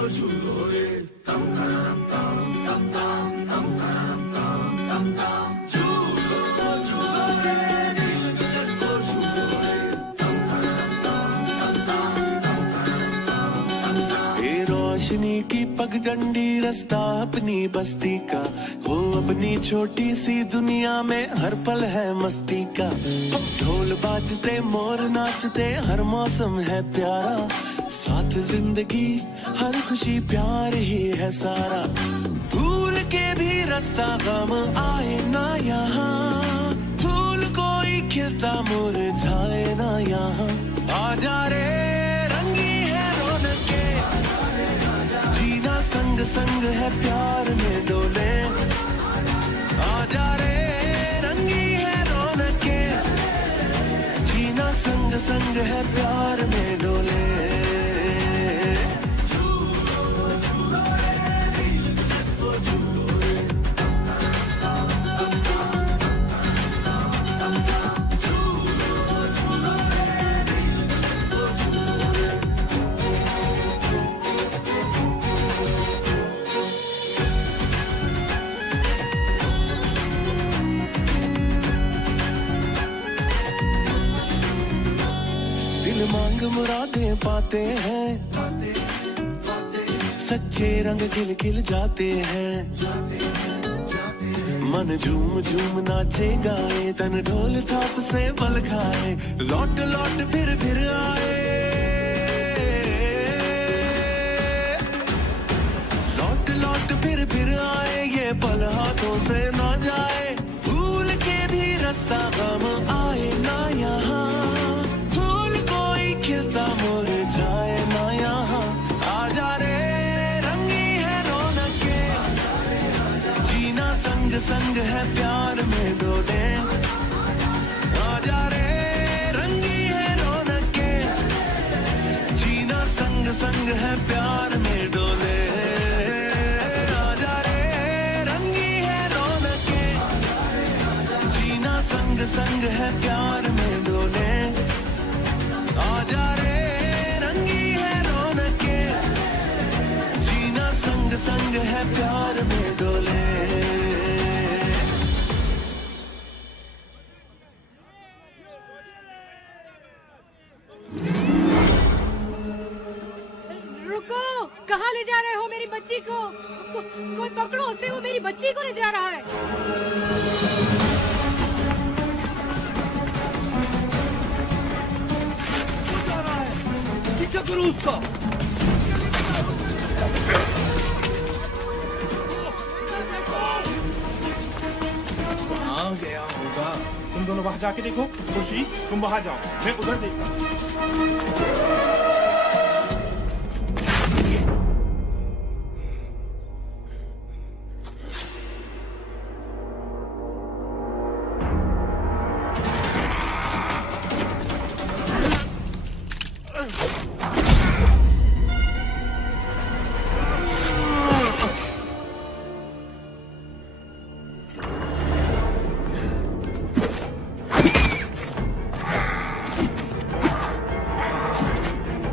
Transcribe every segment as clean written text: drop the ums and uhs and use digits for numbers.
रोशनी की पगडंडी रास्ता अपनी बस्ती का, हो अपनी छोटी सी दुनिया में हर पल है मस्ती का। ढोल बाजते मोर नाचते हर मौसम है प्यारा, साथ जिंदगी हर खुशी प्यार ही है सारा। भूल के भी रास्ता गम आए ना यहाँ, फूल कोई खिलता मुरझाए ना यहाँ। आजा रे रंगी है रौनके, जीना संग संग है प्यार में डोले। आजा रे रंगी है रौनके, जीना संग संग है प्यार में डोले। मांग मुरादें पाते हैं, सच्चे रंग खिल खिल जाते हैं। मन झूम झूम नाचे गाए, तन ढोल थाप से बल खाए। लौट लौट फिर आए, लौट लौट फिर आए। ये पल हाथों से ना जाए, भूल के भी रास्ता गम आए ना यहाँ। खिलता मुरझाए ना यहाँ। आजा रे रंगी है रौनके, जीना संग संग है प्यार में डोले। आजा रे रंगी है रौनके, जीना संग संग है प्यार में डोले। आजा रे रंगी है रौनके, जीना संग संग है प्यार में डोले। आजा रे रंगी है रौनके, जीना संग संग है प्यार में डोले। रुको, कहाँ ले जा रहे हो मेरी बच्ची को? कोई पकड़ो उसे, वो मेरी बच्ची को ले जा रहा है। पीछे करो उसका। कहाँ गया होगा? तुम दोनों वहां जाके देखो। खुशी तुम वहां जाओ, मैं उधर देखता हूँ।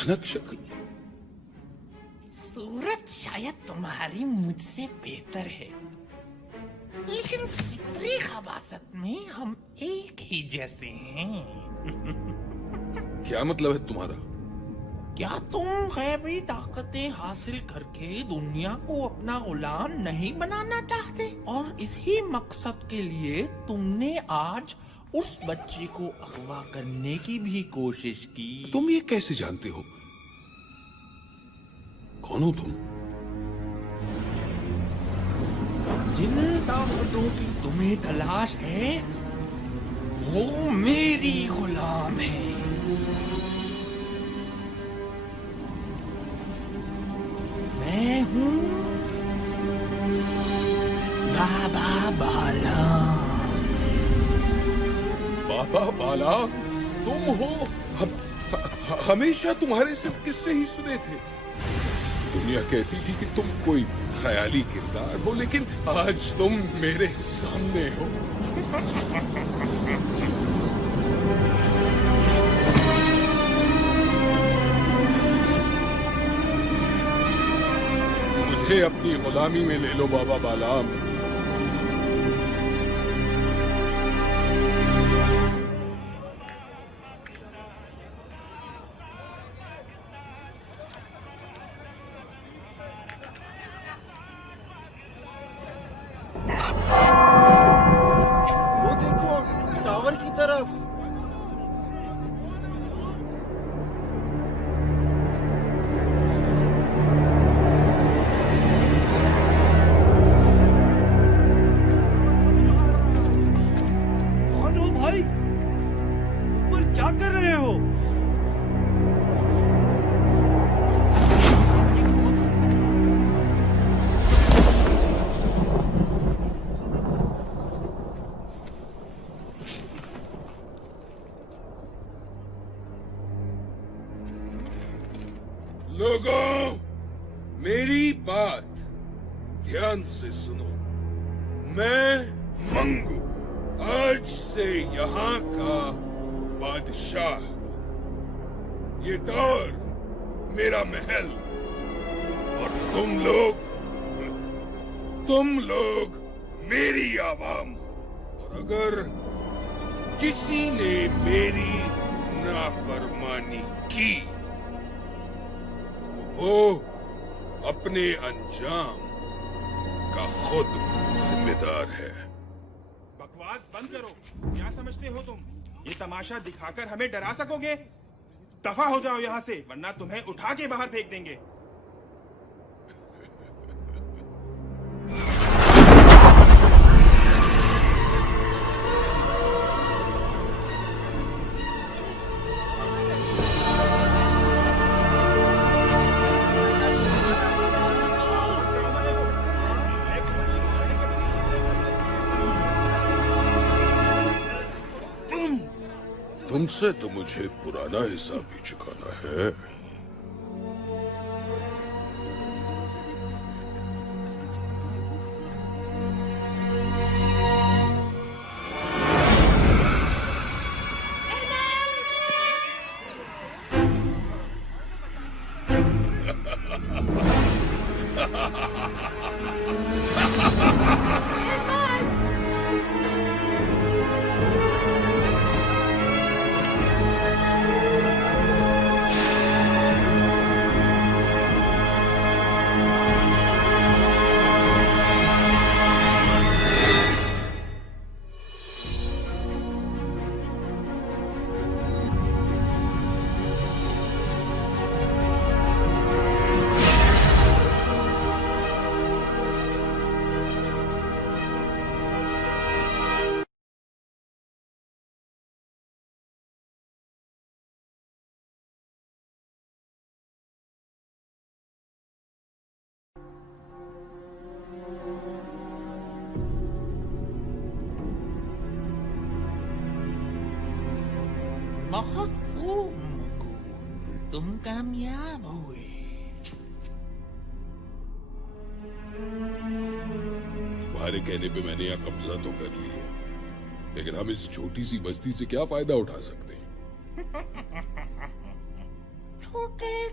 भयानक शक्ल। सूरत शायद तुम्हारी मुझसे बेहतर है, लेकिन फितरी खबासत में हम एक ही जैसे हैं। क्या मतलब है तुम्हारा? क्या तुम गैबी ताकतें हासिल करके दुनिया को अपना गुलाम नहीं बनाना चाहते? और इसी मकसद के लिए तुमने आज उस बच्ची को अगवा करने की भी कोशिश की। तुम ये कैसे जानते हो? कौन हो तुम? जिन ताकतों की तुम्हें तलाश है वो मेरी गुलाम है। मैं हूँ बाबा बालाम। बाबा बालाम तुम हो? हमेशा तुम्हारे सिर्फ किस्से ही सुने थे। दुनिया कहती थी कि तुम कोई ख्याली किरदार हो, लेकिन आज तुम मेरे सामने हो। मुझे अपनी गुलामी में ले लो बाबा बालाम। वो देखो टावर की तरफ। कौन हो भाई? ऊपर क्या कर रहे हो? लोगों, मेरी बात ध्यान से सुनो। मैं मंगू आज से यहाँ का बादशाह हूँ। ये टावर मेरा महल, और तुम लोग मेरी आवाम हो। और अगर किसी ने मेरी नाफरमानी की वो अपने अंजाम का खुद जिम्मेदार है। बकवास बंद करो। क्या समझते हो तुम? ये तमाशा दिखाकर हमें डरा सकोगे? दफा हो जाओ यहाँ से, वरना तुम्हें उठा के बाहर फेंक देंगे। तुमसे तो मुझे पुराना हिसाब भी चुकाना है। बहुत खूब मंगू, तुम कामयाब हुए। तुम्हारे कहने पे मैंने यहाँ कब्जा तो कर लिया, लेकिन हम इस छोटी सी बस्ती से क्या फायदा उठा सकते हैं? छोटे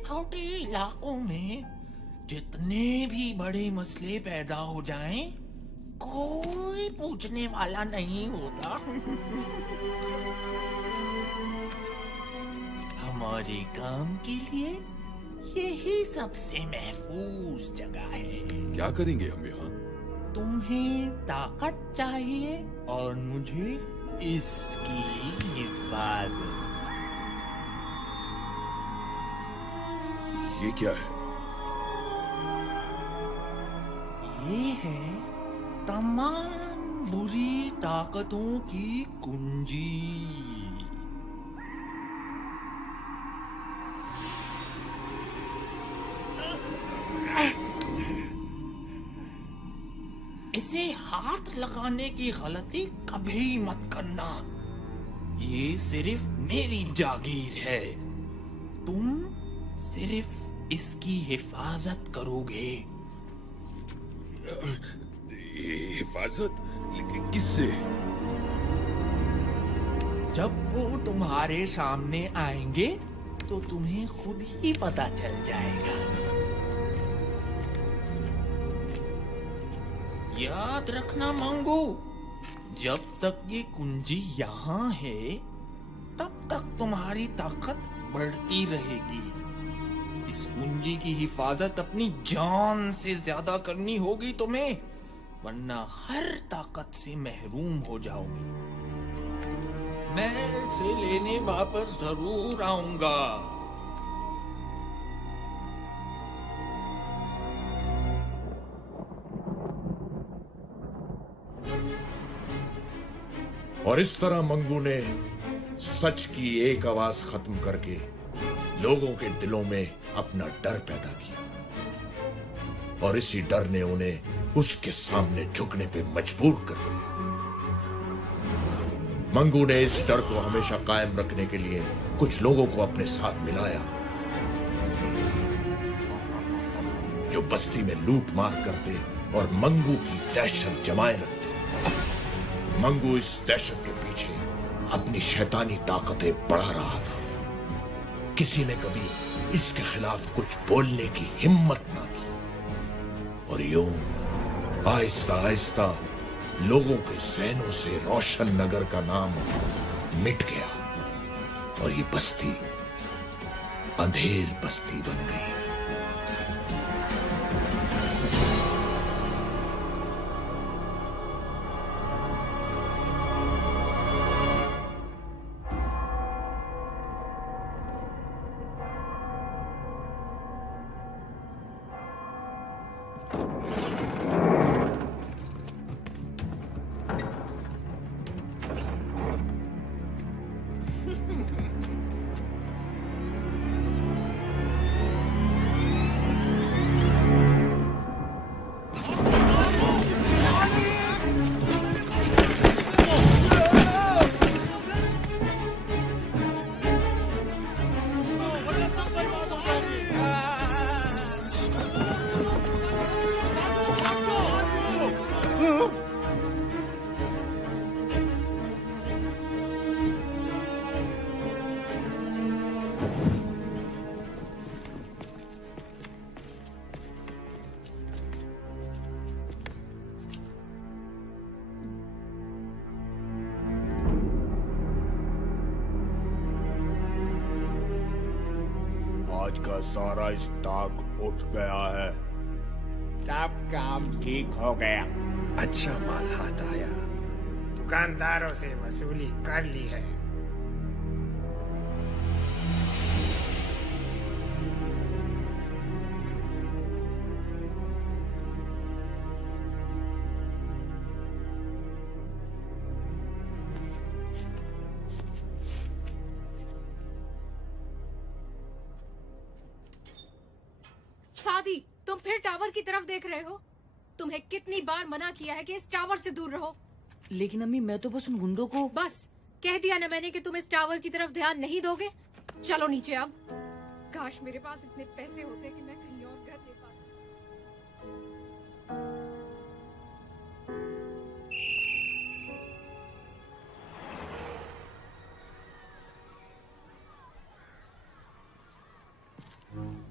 छोटे इलाकों में जितने भी बड़े मसले पैदा हो जाएं, कोई पूछने वाला नहीं होता। हमारे काम के लिए यही सबसे महफूज जगह है। क्या करेंगे हम यहाँ? तुम्हें ताकत चाहिए और मुझे इसकी हिफाजत। ये क्या है? ये है तमाम बुरी ताकतों की कुंजी। इसे हाथ लगाने की गलती कभी मत करना। ये सिर्फ मेरी जागीर है। तुम सिर्फ इसकी हिफाजत करोगे। हिफाजत? लेकिन किससे? जब वो तुम्हारे सामने आएंगे तो तुम्हें खुद ही पता चल जाएगा। याद रखना मंगू, जब तक ये कुंजी यहाँ है तब तक तुम्हारी ताकत बढ़ती रहेगी। इस कुंजी की हिफाजत अपनी जान से ज्यादा करनी होगी तुम्हें, वरना हर ताकत से महरूम हो जाओगे। मैं इसे लेने वापस जरूर आऊंगा। और इस तरह मंगू ने सच की एक आवाज खत्म करके लोगों के दिलों में अपना डर पैदा किया, और इसी डर ने उन्हें उसके सामने झुकने पे मजबूर कर दिया। मंगू ने इस डर को हमेशा कायम रखने के लिए कुछ लोगों को अपने साथ मिलाया, जो बस्ती में लूट मार करते और मंगू की दहशत जमाए रखते। मंगू इस दहशत के पीछे अपनी शैतानी ताकतें बढ़ा रहा था। किसी ने कभी इसके खिलाफ कुछ बोलने की हिम्मत ना की, और यूं आहिस्ता आहिस्ता लोगों के जहनों से रोशन नगर का नाम मिट गया, और ये बस्ती अंधेर बस्ती बन गई। आज का सारा स्टॉक उठ गया है। सब काम ठीक हो गया। अच्छा माल हाथ आया। दुकानदारों से वसूली कर ली है। सादी, तुम फिर टावर की तरफ देख रहे हो? तुम्हें कितनी बार मना किया है कि इस टावर से दूर रहो। लेकिन अम्मी, मैं तो बस उन गुंडों को। बस कह दिया ना मैंने कि तुम इस टावर की तरफ ध्यान नहीं दोगे। चलो नीचे अब। काश मेरे पास इतने पैसे होते कि मैं कहीं और घर ले पाता।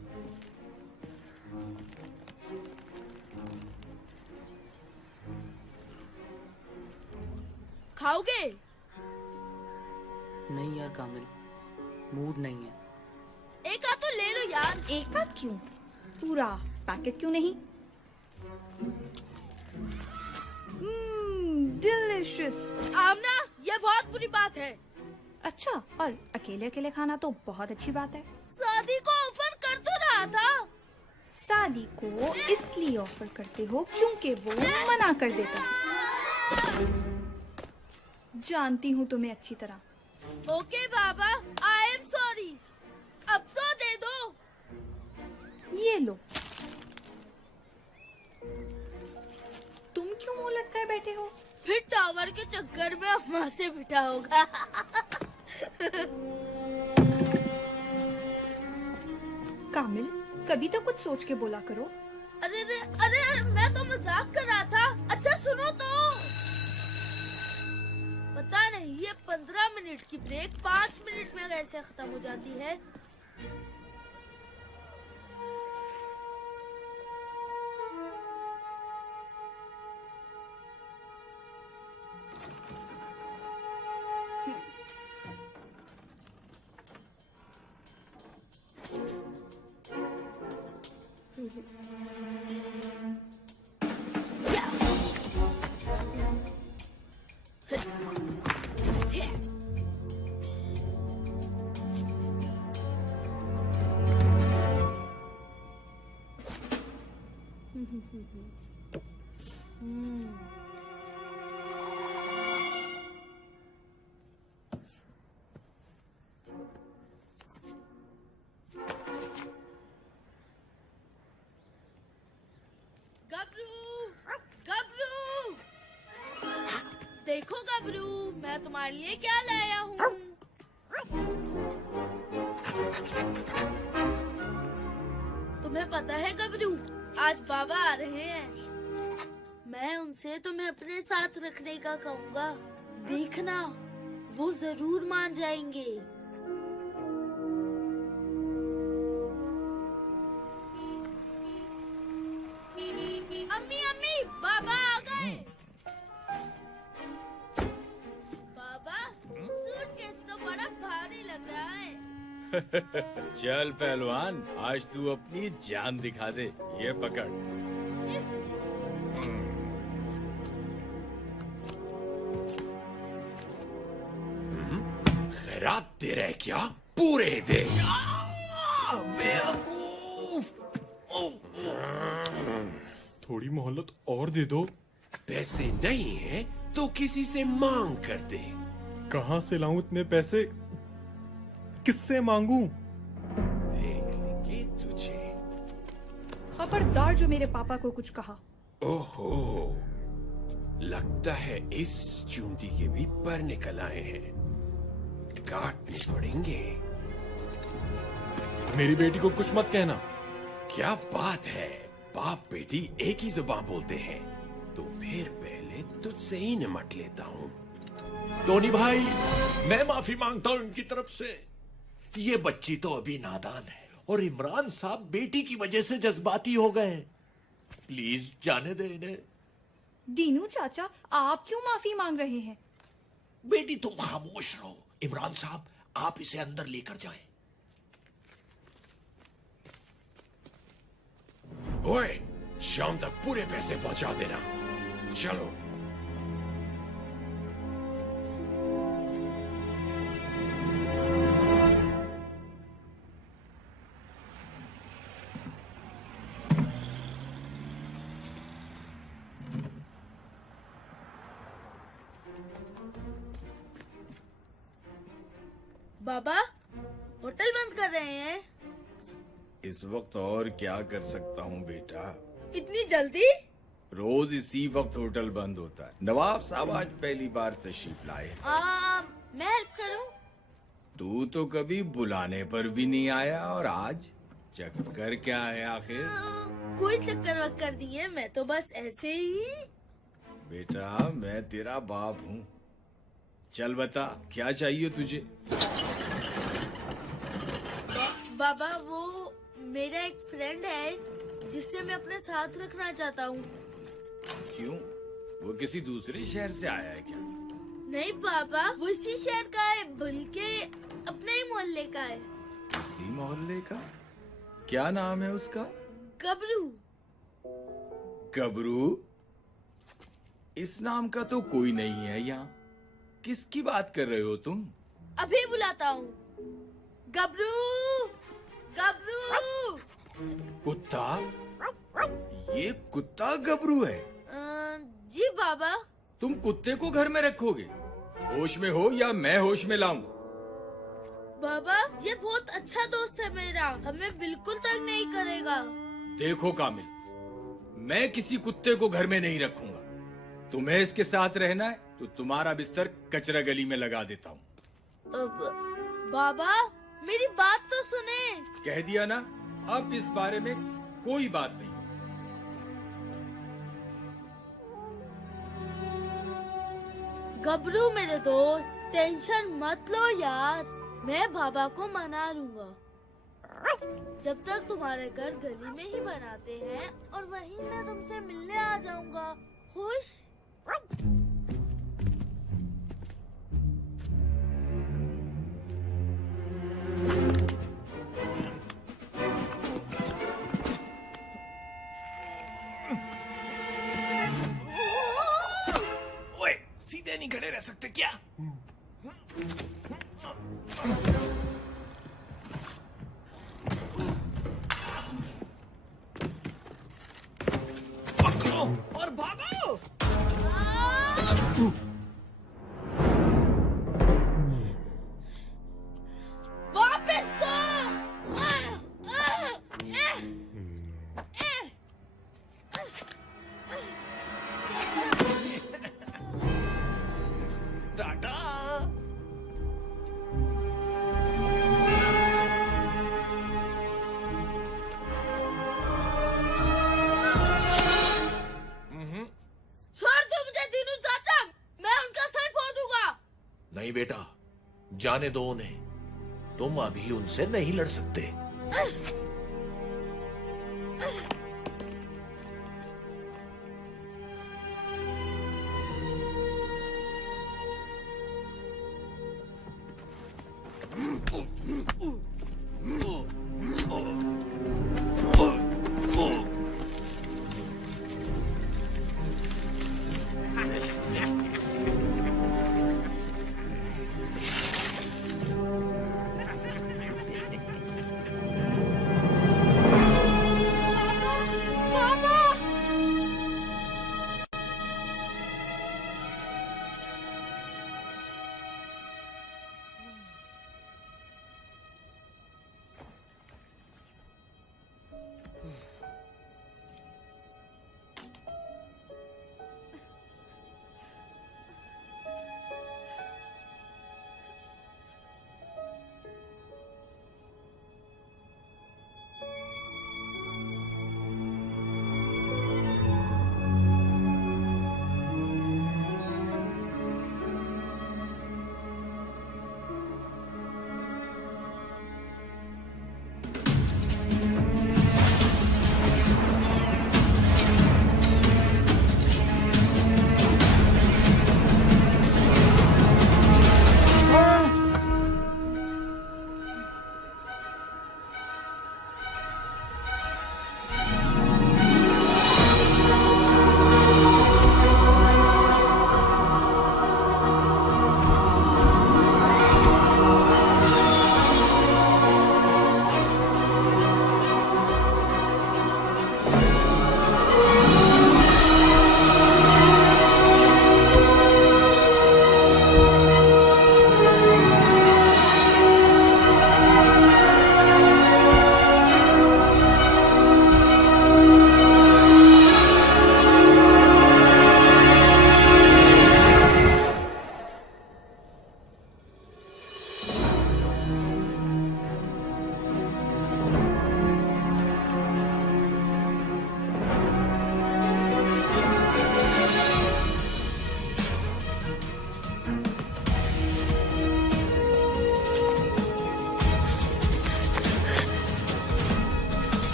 खाओगे? नहीं यार कामिल, मूड नहीं है। एक आध तो ले लो यार। एक आध क्यों, पूरा पैकेट क्यों नहीं? डिलिशियस। आमना, ये बहुत बुरी बात है। अच्छा, और अकेले अकेले खाना तो बहुत अच्छी बात है। शादी को ऑफर कर तो रहा था। शादी को इसलिए ऑफर करते हो क्योंकि वो मना कर देता है। जानती हूँ तुम्हें अच्छी तरह। Okay Baba, I am sorry. अब तो दे दो। ये लो। तुम क्यों मुंह लटकाए बैठे हो? फिर टावर के चक्कर में अम्मा से बिठा होगा। कामिल, कभी तो कुछ सोच के बोला करो। अरे अरे अरे, मैं तो मजाक कर रहा था। अच्छा सुनो तो। पता नहीं ये 15 मिनट की ब्रेक 5 मिनट में कैसे खत्म हो जाती है। देखो गबरू, मैं तुम्हारे लिए क्या लाया हूँ। तुम्हें पता है गबरू, आज बाबा आ रहे हैं। मैं उनसे तुम्हें अपने साथ रखने का कहूँगा। देखना, वो जरूर मान जाएंगे। अम्मी अम्मी, बाबा आ गए। सूटकेस तो बड़ा भारी लग रहा है। चल पहलवान, आज तू अपनी जान दिखा दे। ये पकड़। खैरात दे रहे क्या? पूरे दे। थोड़ी मोहलत और दे दो। पैसे नहीं है तो किसी से मांग कर दे। कहाँ से लाऊं इतने पैसे? किससे मांगूं? देख लेंगे तुझे। खबरदार जो मेरे पापा को कुछ कहा। ओहो, लगता है इस चूंटी के भी पर निकल आए हैं। काटने पड़ेंगे। मेरी बेटी को कुछ मत कहना। क्या बात है, बाप बेटी एक ही जुबान बोलते हैं। तो फिर पहले तुझसे ही निमट लेता हूँ। टोनी भाई, मैं माफी मांगता हूँ इनकी तरफ से। ये बच्ची तो अभी नादान है और इमरान साहब बेटी की वजह से जज्बाती हो गए। प्लीज जाने दे इन्हें। दीनू चाचा, आप क्यों माफी मांग रहे हैं? बेटी तुम खामोश रहो। इमरान साहब, आप इसे अंदर लेकर जाएं। ओए, शाम तक पूरे पैसे पहुंचा देना। चलो। बाबा, होटल बंद कर रहे हैं। इस वक्त और क्या कर सकता हूँ बेटा? इतनी जल्दी? रोज इसी वक्त होटल बंद होता है। नवाब साहब आज पहली बार तशरीफ लाए। मैं हेल्प करूं? तू तो कभी बुलाने पर भी नहीं आया और आज चक्कर क्या है आखिर? कोई चक्कर वक्कर नहीं है, मैं तो बस ऐसे ही। बेटा, मैं तेरा बाप हूँ। चल बता, क्या चाहिए तुझे? बाबा, वो मेरा एक फ्रेंड है जिससे मैं अपने साथ रखना चाहता हूँ। क्यों? वो किसी दूसरे शहर से आया है क्या? नहीं पापा, वो इसी शहर का है, बल्कि अपने ही मोहल्ले का है। इसी मोहल्ले का? क्या नाम है उसका? गबरू। गबरू? इस नाम का तो कोई नहीं है यहाँ। किसकी बात कर रहे हो तुम? अभी बुलाता हूँ। गबरू, गबरू। कुत्ता? ये कुत्ता गबरू है? जी बाबा। तुम कुत्ते को घर में रखोगे? होश में हो या मैं होश में लाऊं? बाबा, ये बहुत अच्छा दोस्त है मेरा, हमें बिल्कुल तंग नहीं करेगा। देखो कामिल, मैं किसी कुत्ते को घर में नहीं रखूंगा। तुम्हें इसके साथ रहना है तो तुम्हारा बिस्तर कचरा गली में लगा देता हूँ। बाबा, मेरी बात तो सुने। कह दिया ना, अब इस बारे में कोई बात नहीं। गबरू मेरे दोस्त, टेंशन मत लो यार, मैं बाबा को मना लूंगा। जब तक तुम्हारे घर गली में ही बनाते हैं और वहीं मैं तुमसे मिलने आ जाऊंगा। खुश? ओए, सीधे नहीं खड़े रह सकते क्या? पकड़ो और भागो। वापस दो। टाटा। छोड़ दो मुझे दीनू चाचा, मैं उनका सर फोड़ दूंगा। नहीं बेटा, जाने दो उन्हें। तुम अभी उनसे नहीं लड़ सकते।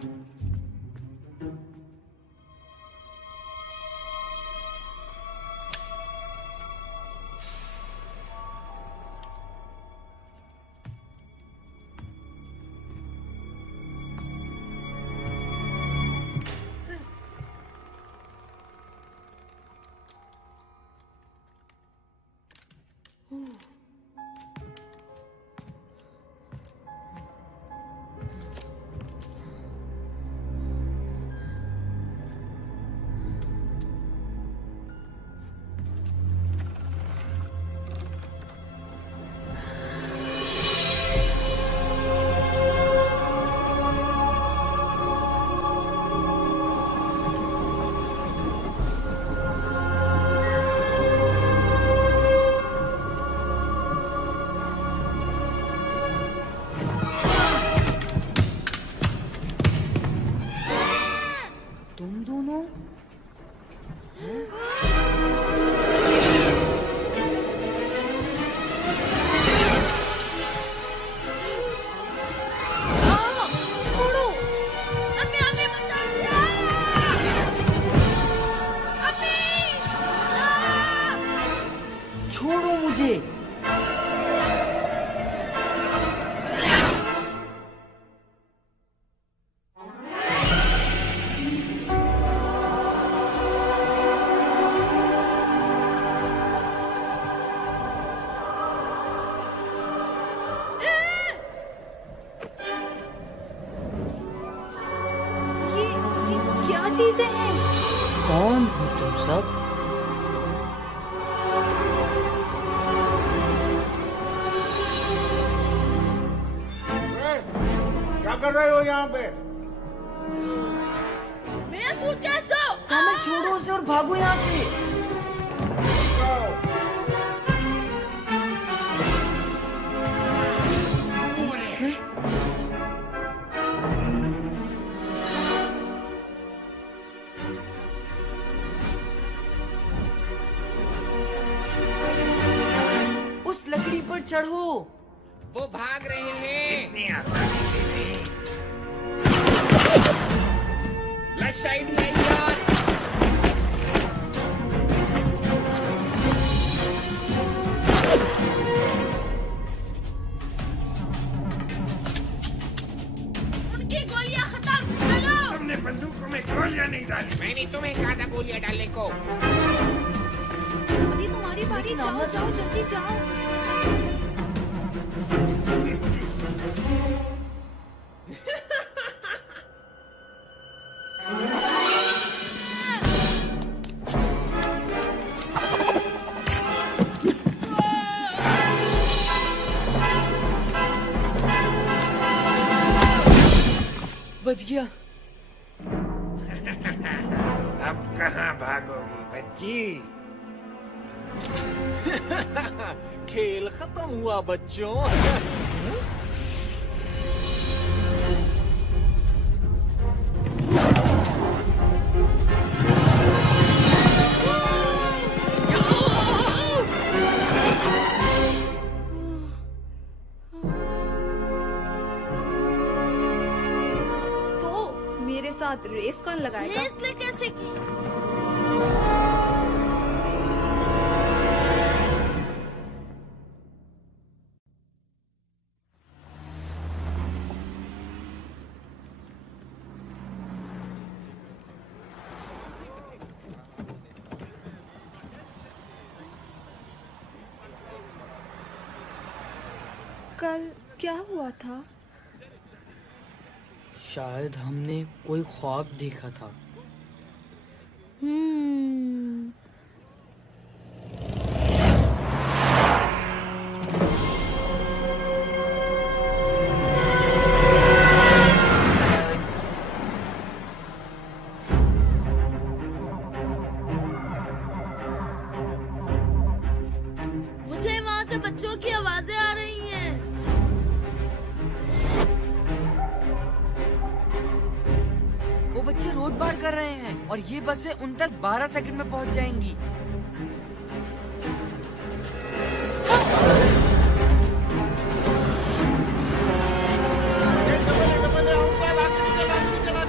चीजें हैं? कौन हो तुम सब? क्या कर रहे हो यहाँ पे? मेरा सूटकेस दो। कामिल छोड़ो उसे और भागो यहाँ से। उस लकड़ी पर चढ़ो। वो भाग रहे हैं। इतनी आसानी से नहीं। लश आइडिया यार। उनकी गोलियां खत्म। चलो। तुमने बंदूकों में गोलियां नहीं डाली। मैंने तुम्हें कहा था गोलियां डालने को। अभी तुम्हारी बारी, जाओ जाओ जल्दी जाओ। बच गया। अब कहाँ भागोगी बच्ची? खेल खत्म हुआ बच्चों। तो मेरे साथ रेस कौन लगाएगा? रेस ले कैसे की? कल क्या हुआ था? शायद हमने कोई ख्वाब देखा था। मुझे वहाँ से बच्चों की आवाजें आ रही हैं। वो बच्चे रोड पार कर रहे हैं और ये बसें उन तक 12 सेकंड में पहुंच जाएंगी।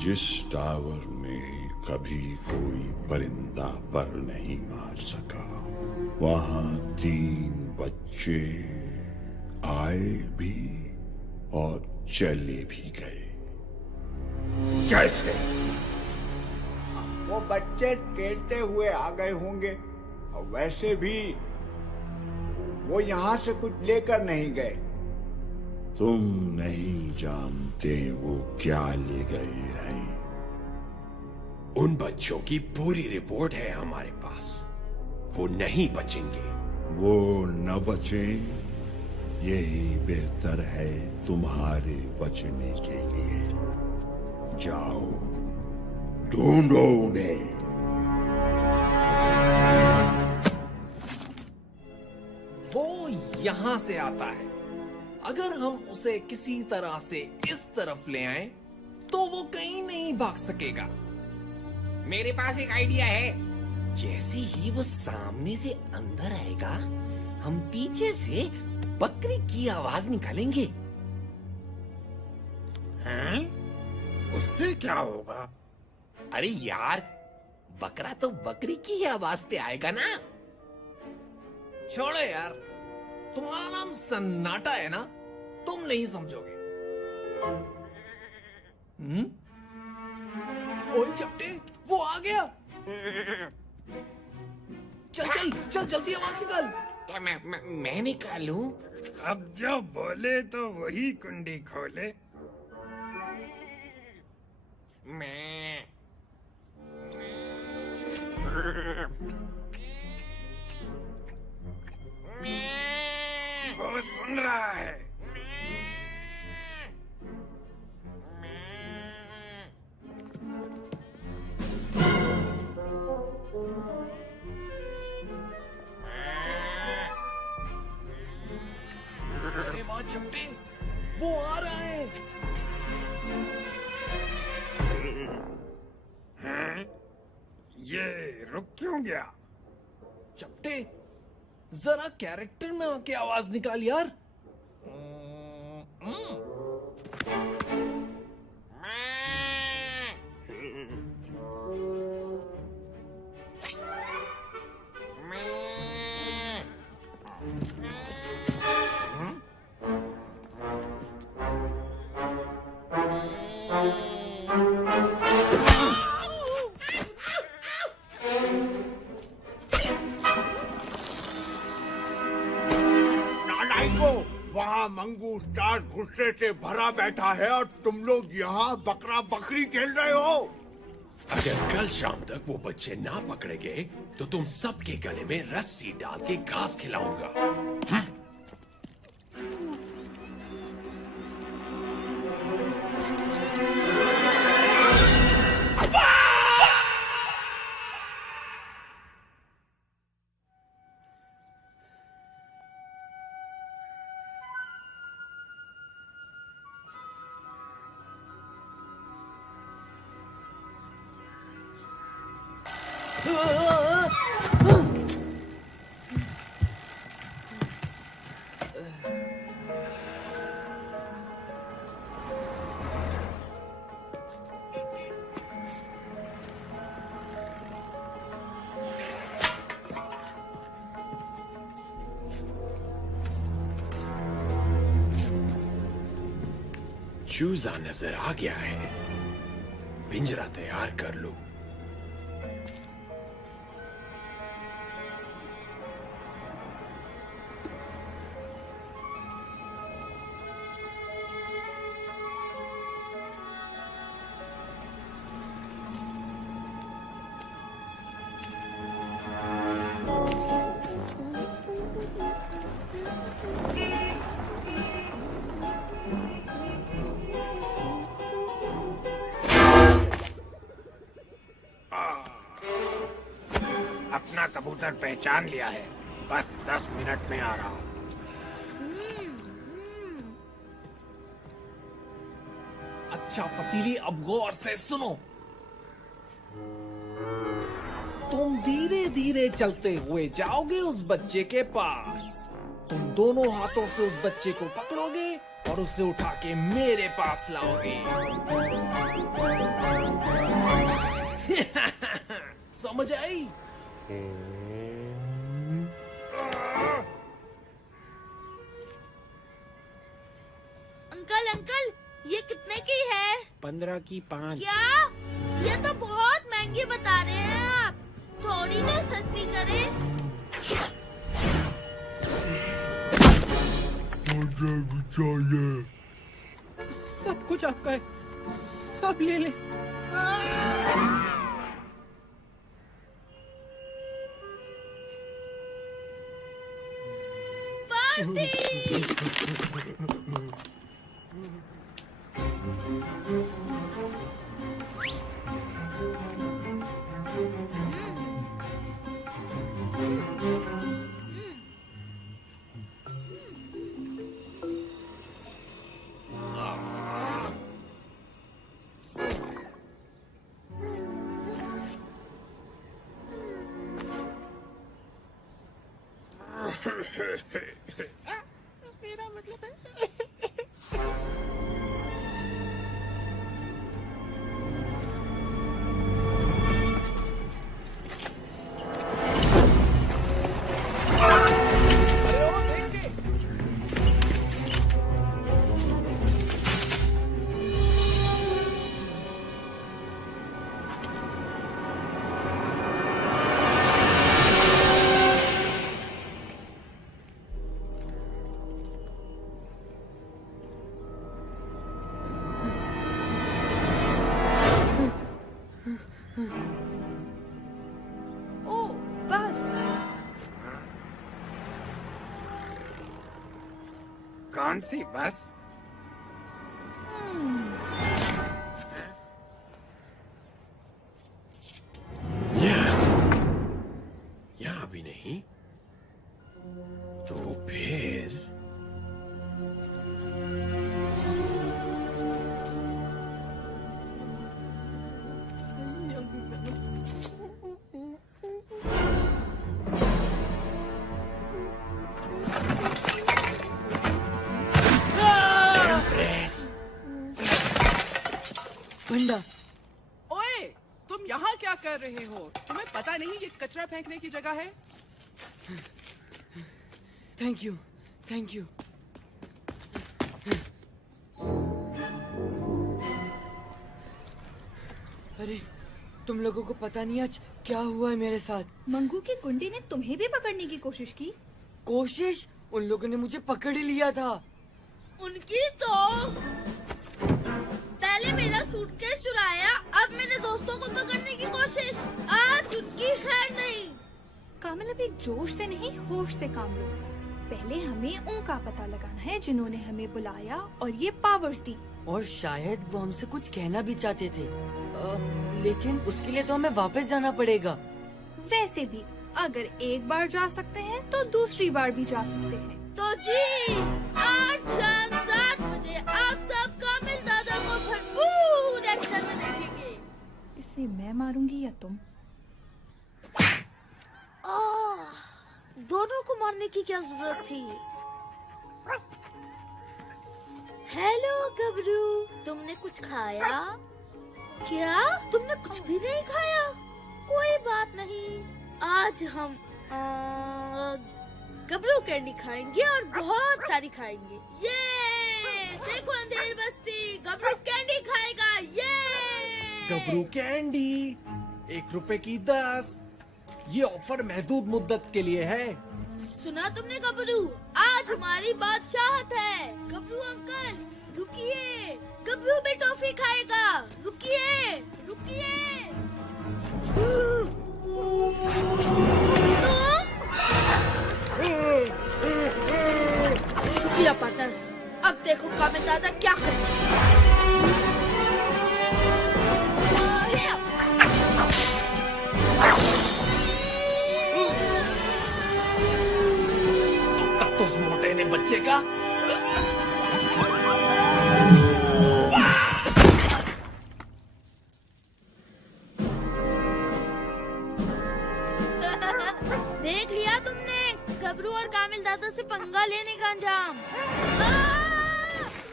जिस टावर में कभी कोई परिंदा पर नहीं मार सका, वहां 3 बच्चे आए भी और चले भी गए। कैसे? वो बच्चे खेलते हुए आ गए होंगे, और वैसे भी वो यहाँ से कुछ लेकर नहीं गए। तुम नहीं जानते वो क्या ले गए हैं। उन बच्चों की पूरी रिपोर्ट है हमारे पास। वो नहीं बचेंगे। वो न बचे, यही बेहतर है तुम्हारे बचने के लिए। जाओ, ढूंढो उन्हें। वो यहाँ से आता है। अगर हम उसे किसी तरह से इस तरफ ले आए तो वो कहीं नहीं भाग सकेगा। मेरे पास एक आइडिया है। जैसे ही वो सामने से अंदर आएगा, हम पीछे से बकरी की आवाज निकालेंगे। हैं? उससे क्या होगा? अरे यार, बकरा तो बकरी की ही आवाज पे आएगा ना। छोड़ो यार, तुम्हारा नाम सन्नाटा है ना, तुम नहीं समझोगे। ओए चपटे, वो आ गया। चल चल चल, जल्दी आवाज निकाल। क्या मैं निकालूं? अब जो बोले तो वही कुंडी खोले। मैं वो सुन रहा है। अरे वाह चपटे, वो आ रहा है। हैं? ये रुक क्यों गया? चपटे, जरा कैरेक्टर में आके आवाज निकाल यार। वहाँ मंगू स्टार गुस्से से भरा बैठा है और तुम लोग यहाँ बकरा बकरी खेल रहे हो। अगर कल शाम तक वो बच्चे ना पकड़े गए तो तुम सबके गले में रस्सी डाल के घास खिलाऊंगा। चूजा नजर आ गया है। पिंजरा तैयार कर लो। अपना कबूतर पहचान लिया है। बस 10 मिनट में आ रहा हूँ। अच्छा पतीली, अब गौर से सुनो। तुम धीरे धीरे चलते हुए जाओगे उस बच्चे के पास। तुम दोनों हाथों से उस बच्चे को पकड़ोगे और उसे उठा के मेरे पास लाओगे। समझ आई? अंकल अंकल, ये कितने की है? 15 की 5। क्या? ये तो बहुत महंगी बता रहे हैं आप। थोड़ी तो सस्ती करें। मुझे भी चाहिए। सब कुछ आपका है, सब ले ले। मेरा मतलब है कौन सी बस? यहाँ भी नहीं, तो फिर बंडा, ओए, तुम यहाँ क्या कर रहे हो? तुम्हें पता नहीं ये कचरा फेंकने की जगह है? Thank you, thank you. अरे, तुम लोगों को पता नहीं आज क्या हुआ है मेरे साथ। मंगू की गुंडी ने तुम्हें भी पकड़ने की कोशिश की। कोशिश? उन लोगों ने मुझे पकड़ ही लिया था। उनकी तो पहले मेरा सूटकेस चुराया, अब मेरे दोस्तों को पकड़ने की कोशिश। आज उनकी खैर नहीं। कामिल, अभी जोश से नहीं होश से काम लो। पहले हमें उनका पता लगाना है जिन्होंने हमें बुलाया और ये पावर्स दी। और शायद वो हमसे कुछ कहना भी चाहते थे, लेकिन उसके लिए तो हमें वापस जाना पड़ेगा। वैसे भी अगर एक बार जा सकते हैं तो दूसरी बार भी जा सकते हैं। तो जी, आज शाम 7 बजे आप सब कामिल दादा को भरपूर एक्शन में देखेंगे। इसे मैं मारूंगी या तुम? दोनों को मारने की क्या जरूरत थी? हेलो गबरू, तुमने कुछ खाया? क्या? तुमने कुछ भी नहीं खाया? कोई बात नहीं, आज हम गबरू कैंडी खाएंगे और बहुत सारी खाएंगे। ये देखो अंधेर बस्ती, गबरू कैंडी खाएगा। ये गबरू कैंडी 1 रुपए की 10। ये ऑफर महदूद मुद्दत के लिए है। सुना तुमने गबरू? आज हमारी बादशाहत है। गबरू अंकल रुकिए, गबरू भी टॉफी खाएगा। रुकिए रुकिए। शुक्रिया पार्टनर। अब देखो कामिल दादा क्या करें। तो उस मोटे ने बच्चे का देख लिया तुमने गबरू और कामिल दादा से पंगा लेने का अंजाम।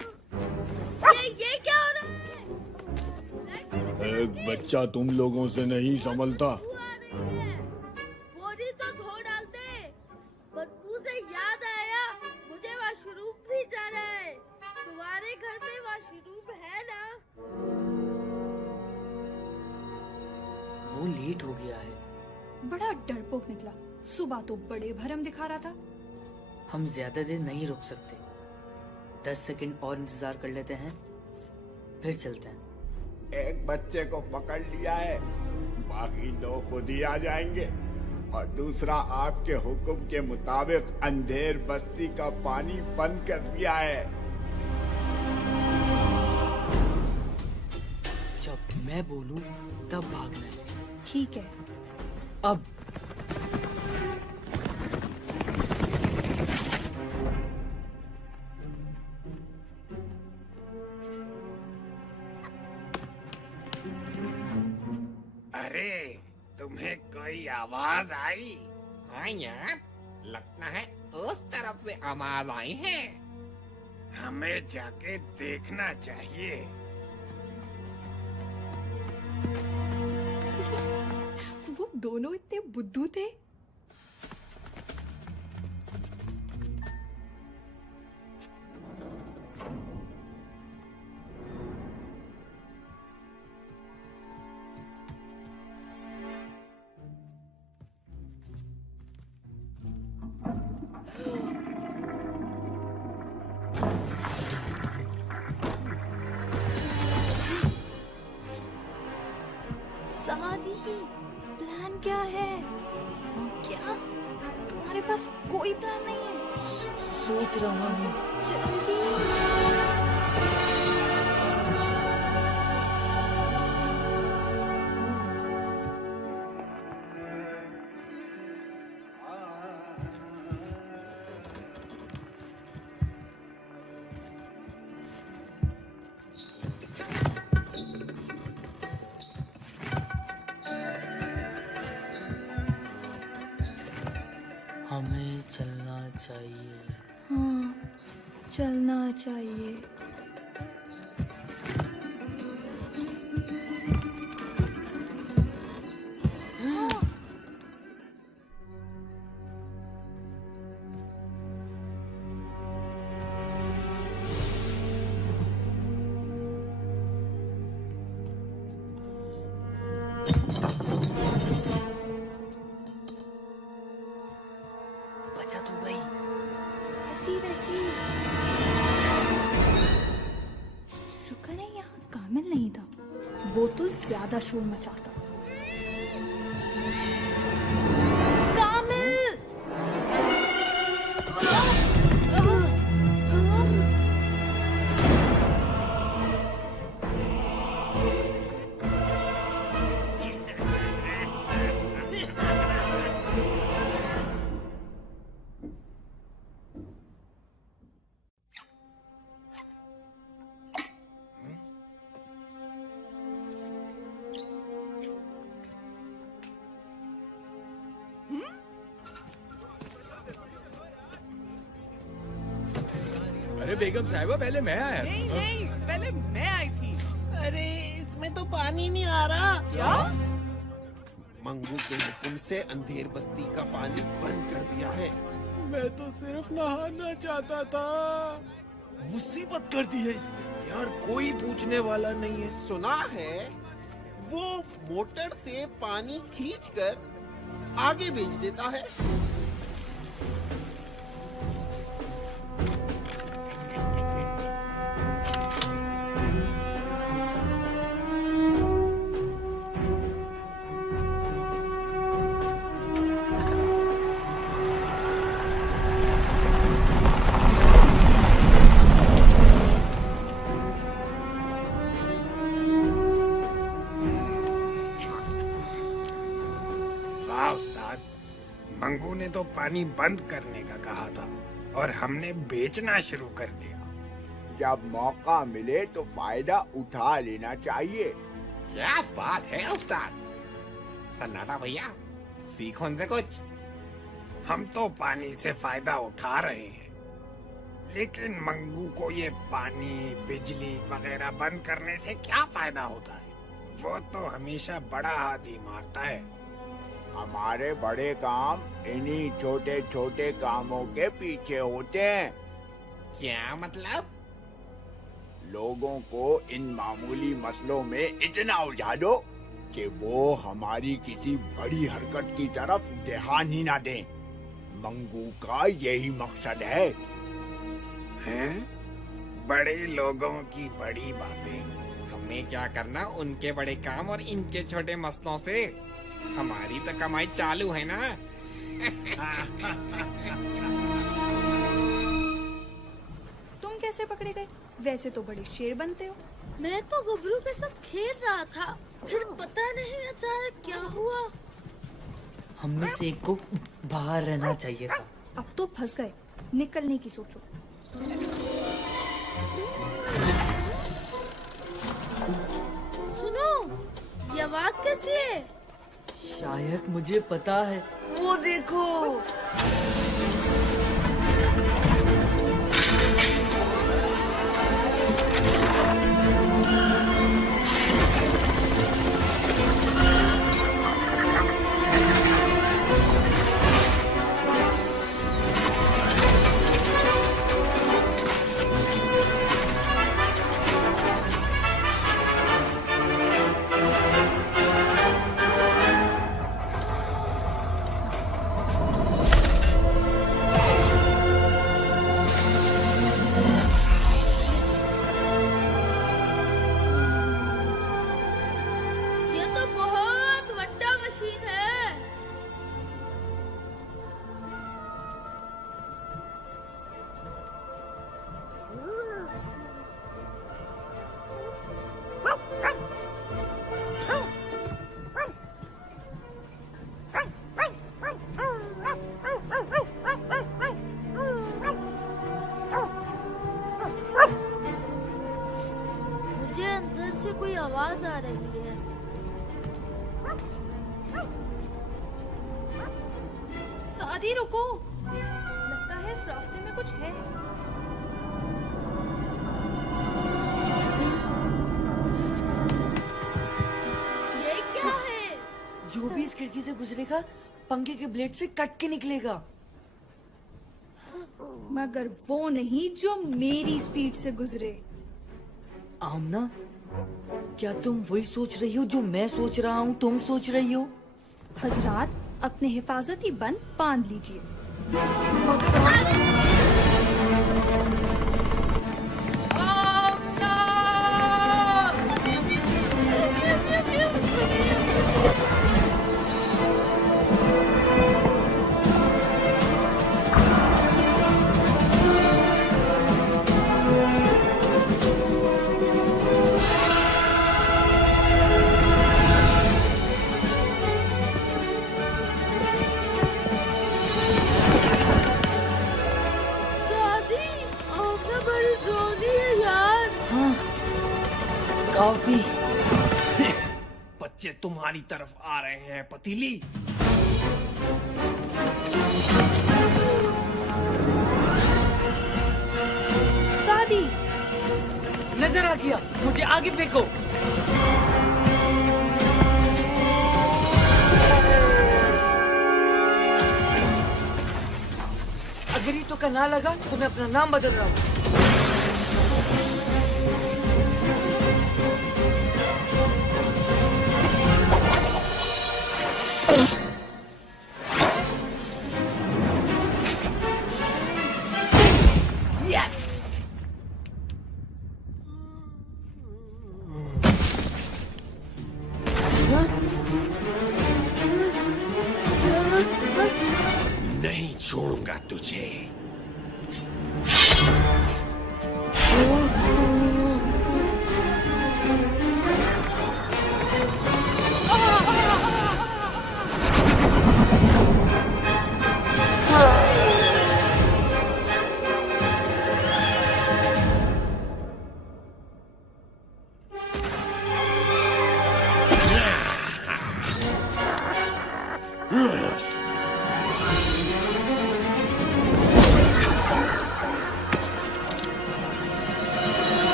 ये क्या हो रहा है? एक बच्चा तुम लोगों से नहीं संभलता। बोरी तो धो डालते। बदबू से याद आया, मुझे वॉशरूम भी जाना है। तुम्हारे घर में वॉशरूम है ना? वो लेट हो गया है। बड़ा डरपोक निकला। सुबह तो बड़े भरम दिखा रहा था। हम ज्यादा देर नहीं रुक सकते। 10 सेकंड और इंतजार कर लेते हैं, फिर चलते हैं। एक बच्चे को पकड़ लिया है, बाकी 2 खुद ही आ जाएंगे। और दूसरा आपके हुक्म के मुताबिक अंधेर बस्ती का पानी बंद कर दिया है। जब मैं बोलूं तब भागना है। ठीक है। अब अरे तुम्हें कोई आवाज आई? हाँ यार, लगता है उस तरफ से आवाज आई है। हमें जाके देखना चाहिए। वो दोनों इतने बुद्धू थे। समाधि, प्लान क्या है? क्या तुम्हारे पास कोई प्लान नहीं है? सोच रहा हूँ। जल्दी। हमें चलना चाहिए। हाँ, चलना चाहिए। बचत हो गई। वैसी शुक्र है यहाँ कामिल नहीं था, वो तो ज्यादा शोर मचाता। कामिल! अरे बेगम साहिबा, पहले मैं आया। नहीं, पहले मैं आई थी। अरे इसमें तो पानी नहीं आ रहा। क्या? मंगू के हुक्म से अंधेर बस्ती का पानी बंद कर दिया है। मैं तो सिर्फ नहाना चाहता था। मुसीबत कर दी है इसने। यार कोई पूछने वाला नहीं है। सुना है वो मोटर से पानी खींचकर आगे भेज देता है। मंगू ने तो पानी बंद करने का कहा था और हमने बेचना शुरू कर दिया। जब मौका मिले तो फायदा उठा लेना चाहिए। क्या बात है उस्ताद। सन्नाटा भैया, सीखो उनसे कुछ। हम तो पानी से फायदा उठा रहे हैं। लेकिन मंगू को ये पानी बिजली वगैरह बंद करने से क्या फायदा होता है? वो तो हमेशा बड़ा हाथ ही मारता है। हमारे बड़े काम इन्हीं छोटे छोटे कामों के पीछे होते हैं। क्या मतलब? लोगों को इन मामूली मसलों में इतना उलझा दो कि वो हमारी किसी बड़ी हरकत की तरफ ध्यान ही ना दें। मंगू का यही मकसद है। हैं? बड़े लोगों की बड़ी बातें। हमें क्या करना उनके बड़े काम और इनके छोटे मसलों से? हमारी तो कमाई चालू है ना। तुम कैसे पकड़े गए? वैसे तो बड़े शेर बनते हो। मैं तो गबरू के साथ खेल रहा था, फिर पता नहीं अचानक क्या हुआ। हम में से एक को बाहर रहना चाहिए था। अब तो फंस गए, निकलने की सोचो। सुनो, ये आवाज कैसी है? शायद मुझे पता है। वो देखो। आवाज आ रही है। सादी रुको, लगता है इस रास्ते में कुछ है। ये क्या है? जो भी इस खिड़की से गुजरेगा पंखे के ब्लेड से कट के निकलेगा। मगर वो नहीं जो मेरी स्पीड से गुजरे। आमना, क्या तुम वही सोच रही हो जो मैं सोच रहा हूँ तुम सोच रही हो? हजरात, अपने हिफाजती बंद बांध लीजिए। काफी। बच्चे तुम्हारी तरफ आ रहे हैं पतीली। सादी, नजर आ गया, मुझे आगे फेंको। अगर ये तो का ना लगा तो मैं अपना नाम बदल रहा हूँ। नहीं छोड़ूंगा तुझे।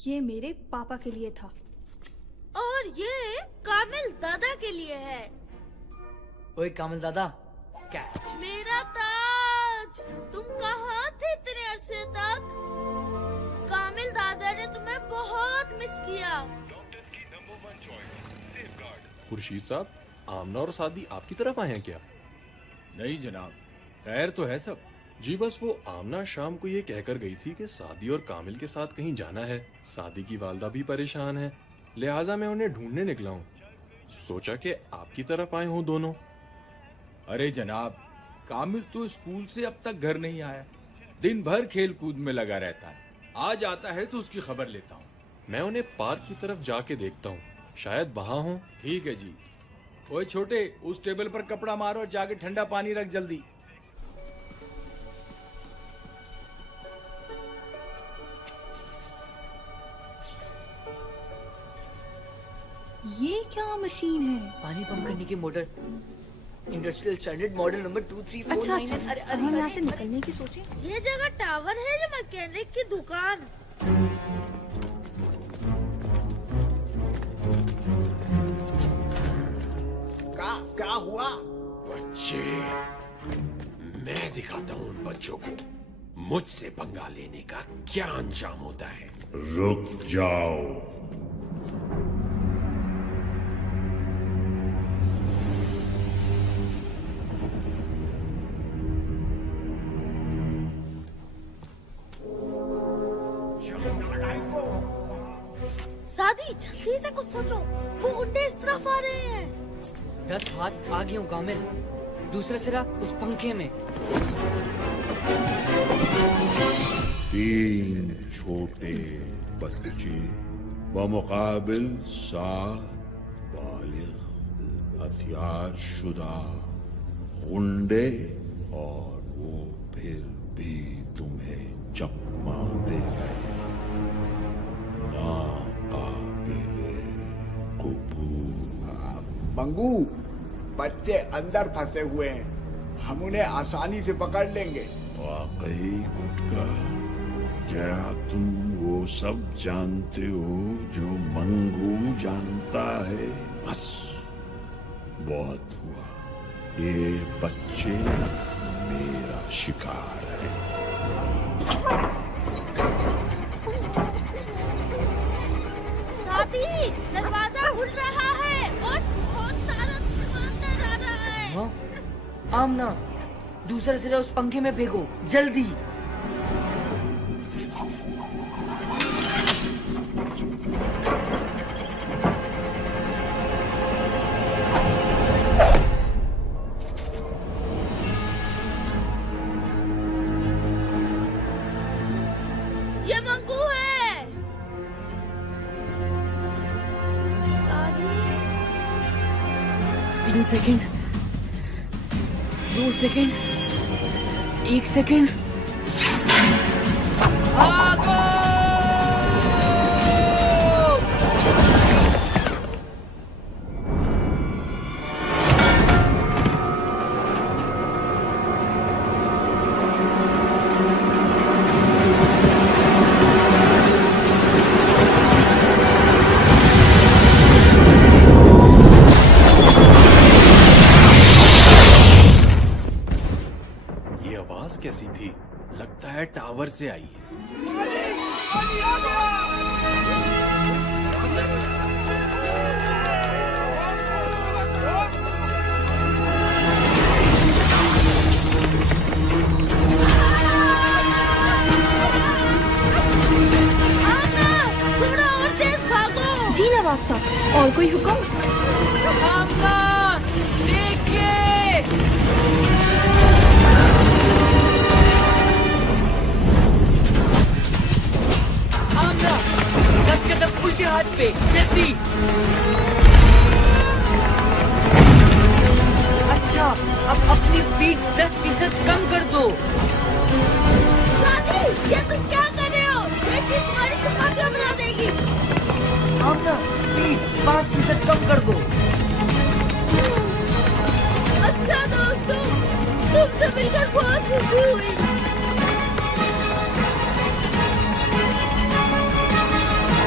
ये मेरे पापा के लिए था। और ये कामिल दादा के लिए है। ओए कामिल दादा, कैच। मेरा ताज, तुम कहाँ थे इतने अरसे तक? कामिल दादा ने तुम्हें बहुत मिस किया। खुर्शीद साहब, आमना और सादी आपकी तरफ आए हैं क्या? नहीं जनाब, खैर तो है सब। जी बस वो आमना शाम को ये कहकर गई थी कि सादी और कामिल के साथ कहीं जाना है। सादी की वालदा भी परेशान है, लिहाजा मैं उन्हें ढूंढने निकला हूँ। सोचा कि आपकी तरफ आए हों दोनों। अरे जनाब, कामिल तो स्कूल से अब तक घर नहीं आया। दिन भर खेल कूद में लगा रहता है। आज आता है तो उसकी खबर लेता हूँ। मैं उन्हें पार्क की तरफ जाके देखता हूँ, शायद वहां हो। ठीक है जी। ओए छोटे, उस टेबल पर कपड़ा मारो और जाके ठंडा पानी रख जल्दी। ये क्या मशीन है? पानी पंप करने की motor. Industrial standard model number 2349। अच्छा अच्छा, हम यहाँ से निकलने की सोचे। ये जगह टावर है या मैकेनिक की दुकान? क्या हुआ? बच्चे, मैं दिखाता हूँ उन बच्चों को मुझसे पंगा लेने का क्या अंजाम होता है। रुक जाओ। सादी, जल्दी से कुछ सोचो, वो गुंडे इस तरफ आ रहे हैं। 10 हाथ आगे हूँ कामिल, दूसरा सिरा उस पंखे में। 3 छोटे बच्चे बमुकाबिल 7 बालिग हथियार शुदा गुंडे, और वो फिर भी तुम्हें चकमा दे रहे। मंगू, बच्चे अंदर फंसे हुए हैं, हम उन्हें आसानी से पकड़ लेंगे। वाकई गुटका, क्या तुम वो सब जानते हो जो मंगू जानता है? बस बहुत हुआ, ये बच्चे मेरा शिकार है। सादी, दरवाजा खुल रहा है और बहुत सारा धुआं अंदर आ रहा है। हाँ? आमना, दूसरा सिरा उस पंखे में फेंको, जल्दी। ये मंगू है। 3 सेकंड, 2 सेकंड, 1 सेकंड। भागो! ये आवाज कैसी थी? लगता है टावर से आई है। थोड़ा और तेज भागो। जी नवाब साहब, और कोई हुक्म? आमना, 10 कदम उल्टे हाथ पे, जल्दी। अच्छा, अब अपनी स्पीड 10% कम कर दो। सादी, ये तुम क्या कर रहे हो? ये चीज तुम्हारी चपातियां बना देगी। आमना, स्पीड 5% कम कर दो। अच्छा दोस्तों, तुमसे मिलकर बहुत खुशी हुई।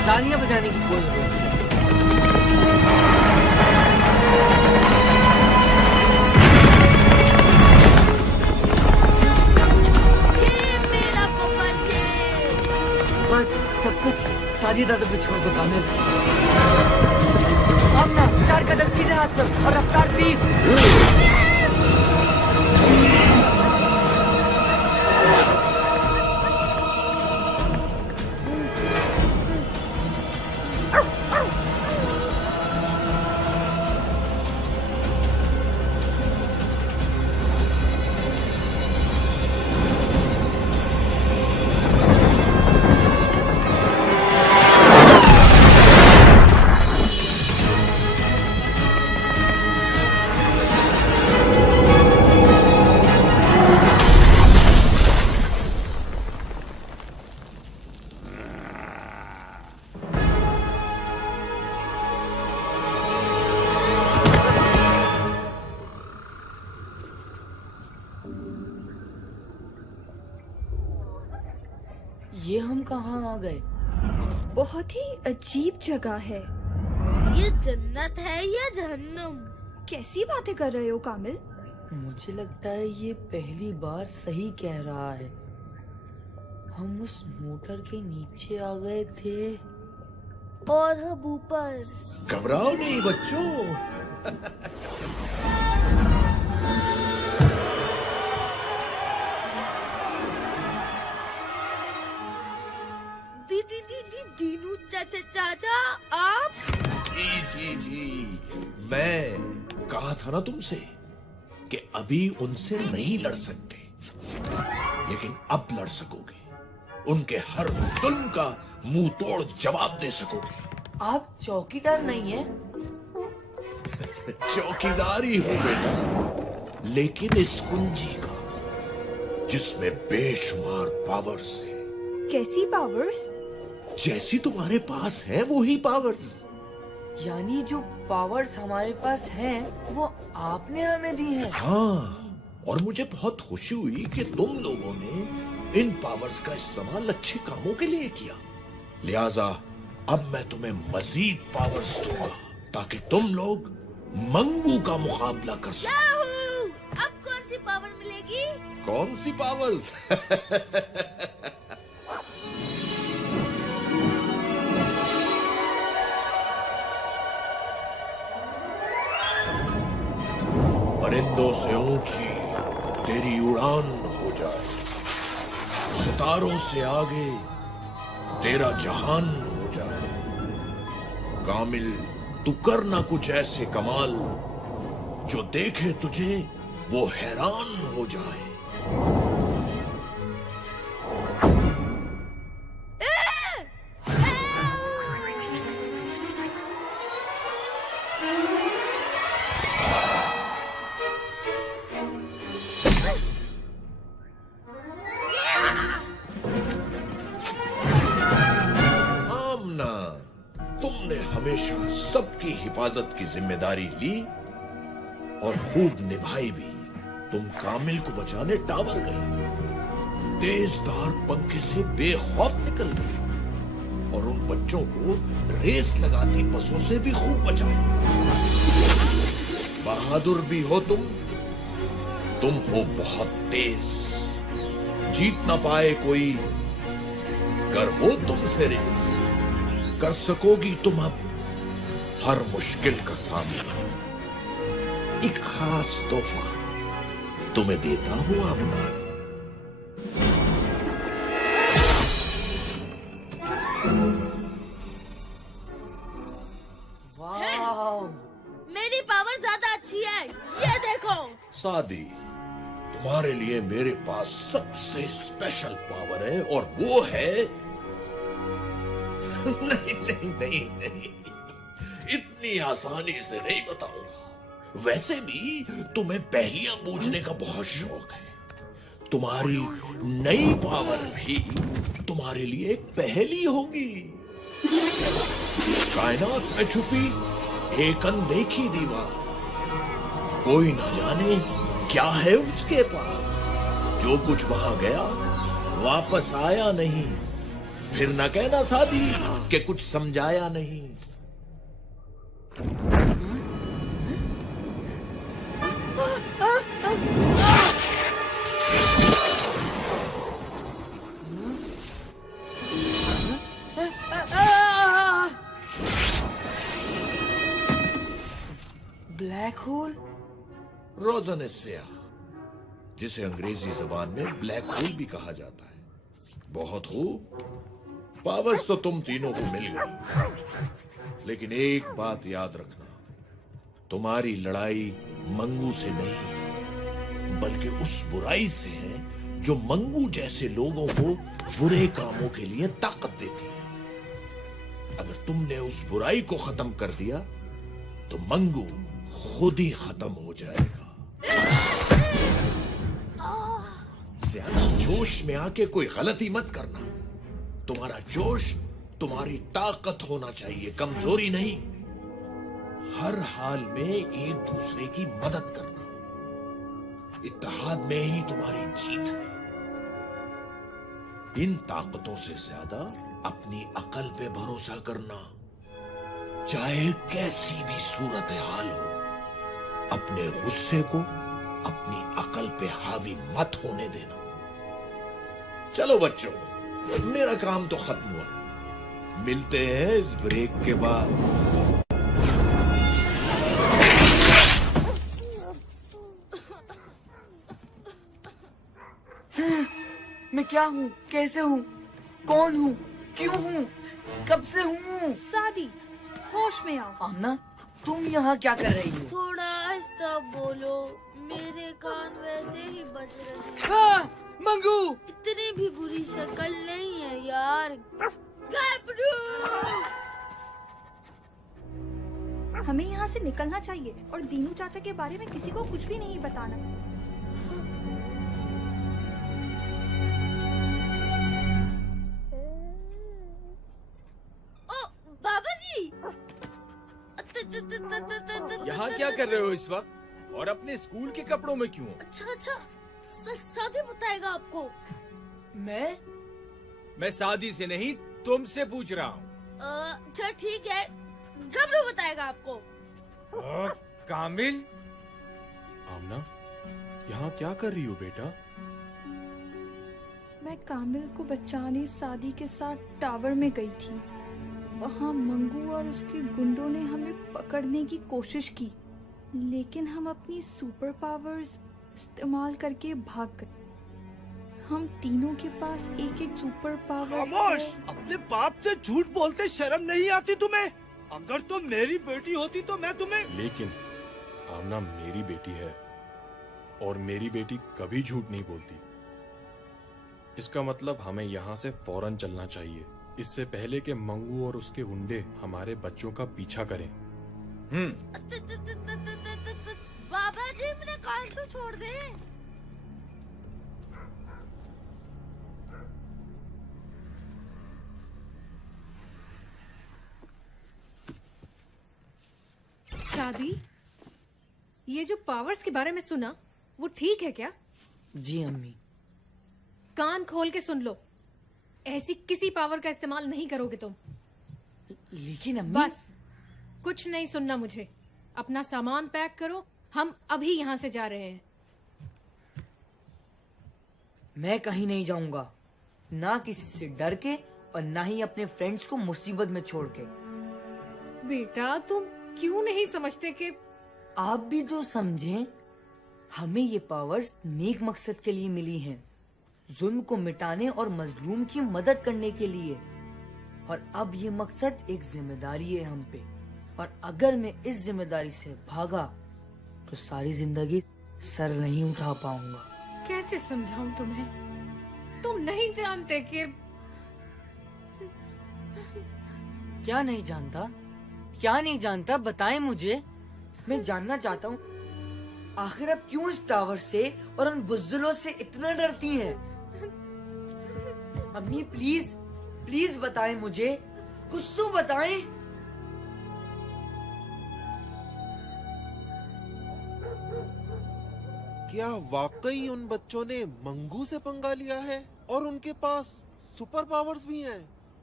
तालियां बजाने की कोई जरूरत नहीं। बस सब कुछ सादी दादा पे छोड़ दो कामिल। आमना 4 कदम सीधे हाथ पर और रफ्तार 20। ये हम कहाँ आ गए? बहुत ही अजीब जगह है। ये जन्नत है या जहन्नुम? कैसी बातें कर रहे हो कामिल? मुझे लगता है ये पहली बार सही कह रहा है। हम उस मोटर के नीचे आ गए थे और हम ऊपर। घबराओ नहीं बच्चों। दीनू चाचा आप? जी मैं कहा था ना तुमसे कि अभी उनसे नहीं लड़ सकते, लेकिन अब लड़ सकोगे। उनके हर जुल्म का मुंह तोड़ जवाब दे सकोगे। आप चौकीदार नहीं है? चौकीदार ही हूं बेटा, लेकिन इस कुंजी का जिसमें बेशुमार पावर्स है। कैसी पावर्स? जैसी तुम्हारे पास है वो ही पावर्स। यानी जो पावर्स हमारे पास हैं वो आपने हमें दी है? हाँ, और मुझे बहुत खुशी हुई कि तुम लोगों ने इन पावर्स का इस्तेमाल अच्छे कामों के लिए किया। लिहाजा अब मैं तुम्हें मजीद पावर्स दूंगा ताकि तुम लोग मंगू का मुकाबला कर सको। अब कौन सी पावर मिलेगी? कौन सी पावर्स? परिंदों से ऊंची तेरी उड़ान हो जाए, सितारों से आगे तेरा जहान हो जाए। कामिल, तू कर ना कुछ ऐसे कमाल जो देखे तुझे वो हैरान हो जाए। हमेशा सबकी हिफाजत की जिम्मेदारी ली और खूब निभाई भी। तुम कामिल को बचाने टावर गई, तेजधार पंखे से बेखौफ निकल गई और उन बच्चों को रेस लगाती बसों से भी खूब बचाया। बहादुर भी हो तुम हो बहुत तेज, जीत ना पाए कोई, कर हो तुमसे रेस, कर सकोगी तुम अब हर मुश्किल का सामना। एक खास तोहफा तुम्हें देता हूं आमना। वाह, मेरी पावर ज्यादा अच्छी है, ये देखो। सादी, तुम्हारे लिए मेरे पास सबसे स्पेशल पावर है और वो है नहीं, इतनी आसानी से नहीं बताऊंगा। वैसे भी तुम्हें पहेलियां बूझने का बहुत शौक है। तुम्हारी नई पावर भी तुम्हारे लिए एक पहेली होगी। कायनात में छुपी एक अनदेखी दीवार, कोई ना जाने क्या है उसके पास। जो कुछ वहां गया वापस आया नहीं, फिर न कहना सादी कि कुछ समझाया नहीं। Black hole? रोज़न स्याह, जिसे अंग्रेजी जबान में ब्लैक होल भी कहा जाता है। बहुत खूब, पावर्स तो तुम तीनों को मिल गई, लेकिन एक बात याद रखना, तुम्हारी लड़ाई मंगू से नहीं बल्कि उस बुराई से है जो मंगू जैसे लोगों को बुरे कामों के लिए ताकत देती है। अगर तुमने उस बुराई को खत्म कर दिया तो मंगू खुद ही खत्म हो जाएगा। ज्यादा जोश में आके कोई गलती मत करना। तुम्हारा जोश तुम्हारी ताकत होना चाहिए, कमजोरी नहीं। हर हाल में एक दूसरे की मदद करना, इत्तेहाद में ही तुम्हारी जीत है। इन ताकतों से ज्यादा अपनी अकल पे भरोसा करना। चाहे कैसी भी सूरत हाल हो, अपने गुस्से को अपनी अकल पे हावी मत होने देना। चलो बच्चों, मेरा काम तो खत्म हुआ। मिलते हैं इस ब्रेक के बाद। मैं क्या हूँ, कैसे हूँ, कौन हूँ, क्यों हूँ, कब से हूँ? सादी, होश में आओ। आमना, तुम यहाँ क्या कर रही हो? थोड़ा आहिस्ता बोलो, मेरे कान वैसे ही बज रहे हैं। मंगू! इतनी भी बुरी शक्ल नहीं है यार। गैब्रू! हमें यहाँ से निकलना चाहिए और दीनू चाचा के बारे में किसी को कुछ भी नहीं बताना। बाबा जी! यहाँ क्या कर रहे हो इस वक्त? और अपने स्कूल के कपड़ों में क्यों? अच्छा, सादी बताएगा आपको। मैं शादी से नहीं, तुमसे पूछ रहा हूँ। अच्छा ठीक है, गबरू बताएगा आपको। कामिल? आमना, यहाँ क्या कर रही हो बेटा? मैं कामिल को बचाने सादी के साथ टावर में गई थी। वहाँ मंगू और उसके गुंडों ने हमें पकड़ने की कोशिश की, लेकिन हम अपनी सुपर पावर्स इस्तेमाल करके भाग गए। हम तीनों के पास एक एक सुपर पावर। खामोश! अपने बाप से झूठ बोलते शर्म नहीं आती तुम्हें? अगर तुम मेरी बेटी होती तो मैं तुम्हें। लेकिन आमना मेरी बेटी है और मेरी बेटी कभी झूठ नहीं बोलती। इसका मतलब हमें यहाँ से फौरन चलना चाहिए, इससे पहले कि मंगू और उसके गुंडे हमारे बच्चों का पीछा करें। बाबा जी, मेरे कान तो छोड़ दे। शादी, ये जो पावर्स के बारे में सुना, वो ठीक है क्या? जी अम्मी। कान खोल के सुन लो, ऐसी किसी पावर का इस्तेमाल नहीं करोगे तुम। लेकिन अम्मी। बस, कुछ नहीं सुनना मुझे। अपना सामान पैक करो, हम अभी यहाँ से जा रहे हैं। मैं कहीं नहीं जाऊंगा, ना किसी से डर के और ना ही अपने फ्रेंड्स को मुसीबत में छोड़ के। बेटा, तुम क्यों नहीं समझते कि आप भी तो समझें, हमें ये पावर्स नेक मकसद के लिए मिली हैं, जुल्म को मिटाने और मजलूम की मदद करने के लिए। और अब ये मकसद एक जिम्मेदारी है हम पे, और अगर मैं इस जिम्मेदारी से भागा तो सारी जिंदगी सर नहीं उठा पाऊंगा। कैसे समझाऊं तुम्हें? तुम नहीं जानते कि क्या नहीं जानता? क्या नहीं जानता, बताएं मुझे। मैं जानना चाहता हूँ, आखिर आप क्यों इस टावर से और उन बुज़दिलों से इतना डरती हैं? अम्मी प्लीज, प्लीज बताएं मुझे, कुछ तो बताएं। क्या वाकई उन बच्चों ने मंगू से पंगा लिया है और उनके पास सुपर पावर्स भी हैं?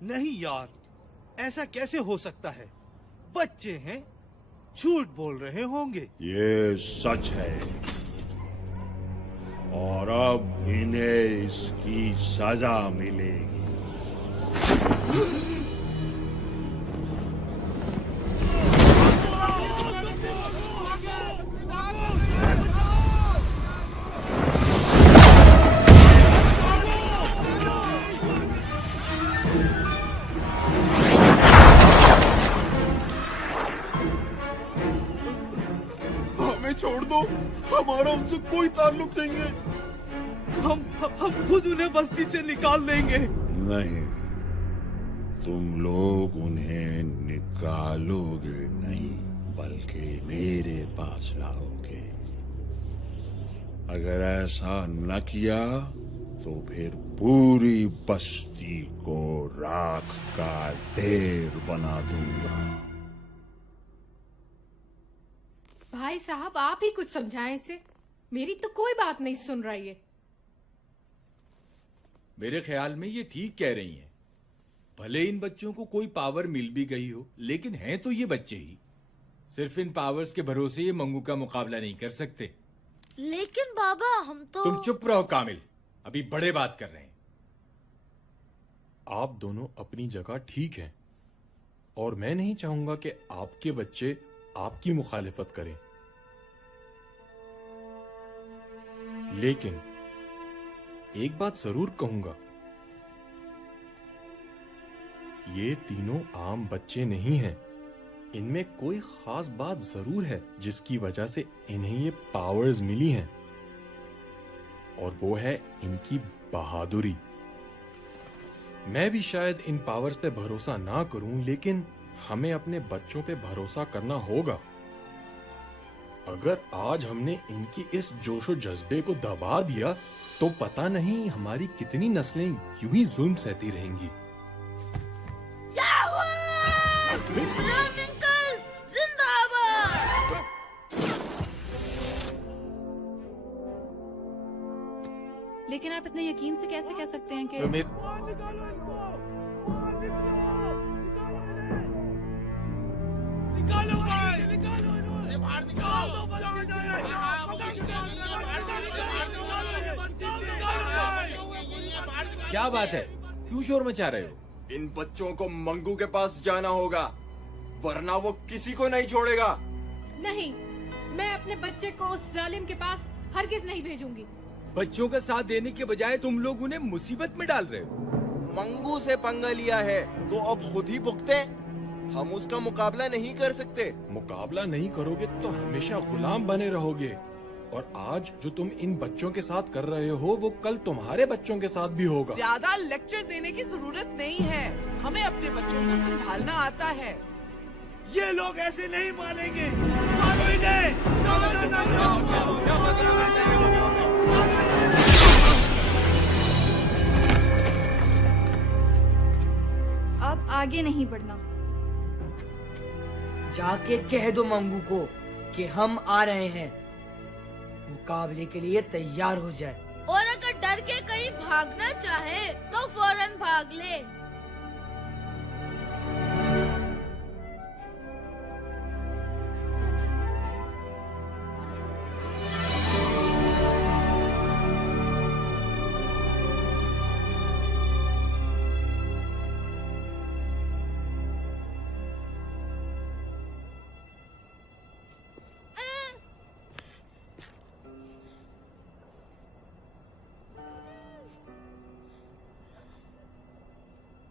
नहीं यार, ऐसा कैसे हो सकता है? बच्चे हैं, झूठ बोल रहे होंगे। ये सच है और अब इन्हें इसकी सजा मिलेगी। हमें छोड़ दो, हमारा उनसे कोई ताल्लुक नहीं है। हम खुद उन्हें बस्ती से निकाल देंगे। नहीं, तुम लोग उन्हें निकालोगे नहीं, बल्कि मेरे पास लाओगे। अगर ऐसा न किया तो फिर पूरी बस्ती को राख का ढेर बना दूंगा। भाई साहब, आप ही कुछ समझाएं इसे। मेरी तो कोई बात नहीं सुन रहा ये। मेरे ख्याल में ये ठीक कह रही हैं। भले इन बच्चों को कोई पावर मिल भी गई हो, लेकिन हैं तो ये बच्चे ही। सिर्फ इन पावर्स के भरोसे ये मंगू का मुकाबला नहीं कर सकते। लेकिन बाबा, हम तो... तुम चुप रहो कामिल, अभी बड़े बात कर रहे हैं। आप दोनों अपनी जगह ठीक हैं और मैं नहीं चाहूंगा कि आपके बच्चे आपकी मुखालिफत करें, लेकिन एक बात जरूर कहूंगा, ये तीनों आम बच्चे नहीं हैं। इनमें कोई खास बात जरूर है जिसकी वजह से इन्हें ये पावर्स मिली हैं, और वो है इनकी बहादुरी। मैं भी शायद इन पावर्स पे भरोसा ना करूं, लेकिन हमें अपने बच्चों पे भरोसा करना होगा। अगर आज हमने इनकी इस जोशो जज्बे को दबा दिया तो पता नहीं हमारी कितनी नस्लें यूं ही जुल्म सहती रहेंगी। लेकिन आप इतने यकीन से कैसे कह सकते हैं कि निकालो भाई, निकालो बाहर निकालो। क्या बात है, क्यों शोर मचा रहे हो? इन बच्चों को मंगू के पास जाना होगा, वरना वो किसी को नहीं छोड़ेगा। नहीं, मैं अपने बच्चे को उस जालिम के पास हरगिज नहीं भेजूंगी। बच्चों का साथ देने के बजाय तुम लोग उन्हें मुसीबत में डाल रहे हो। मंगू से पंगा लिया है तो अब खुद ही भुगते। हम उसका मुकाबला नहीं कर सकते। मुकाबला नहीं करोगे तो हमेशा गुलाम बने रहोगे, और आज जो तुम इन बच्चों के साथ कर रहे हो वो कल तुम्हारे बच्चों के साथ भी होगा। ज्यादा लेक्चर देने की जरूरत नहीं है, हमें अपने बच्चों को संभालना आता है। ये लोग ऐसे नहीं मानेंगे। मान भी नहीं। अब आगे नहीं बढ़ना। जाके कह दो मंगू को कि हम आ रहे हैं, मुकाबले के लिए तैयार हो जाए। और अगर डर के कहीं भागना चाहे तो फौरन भाग ले।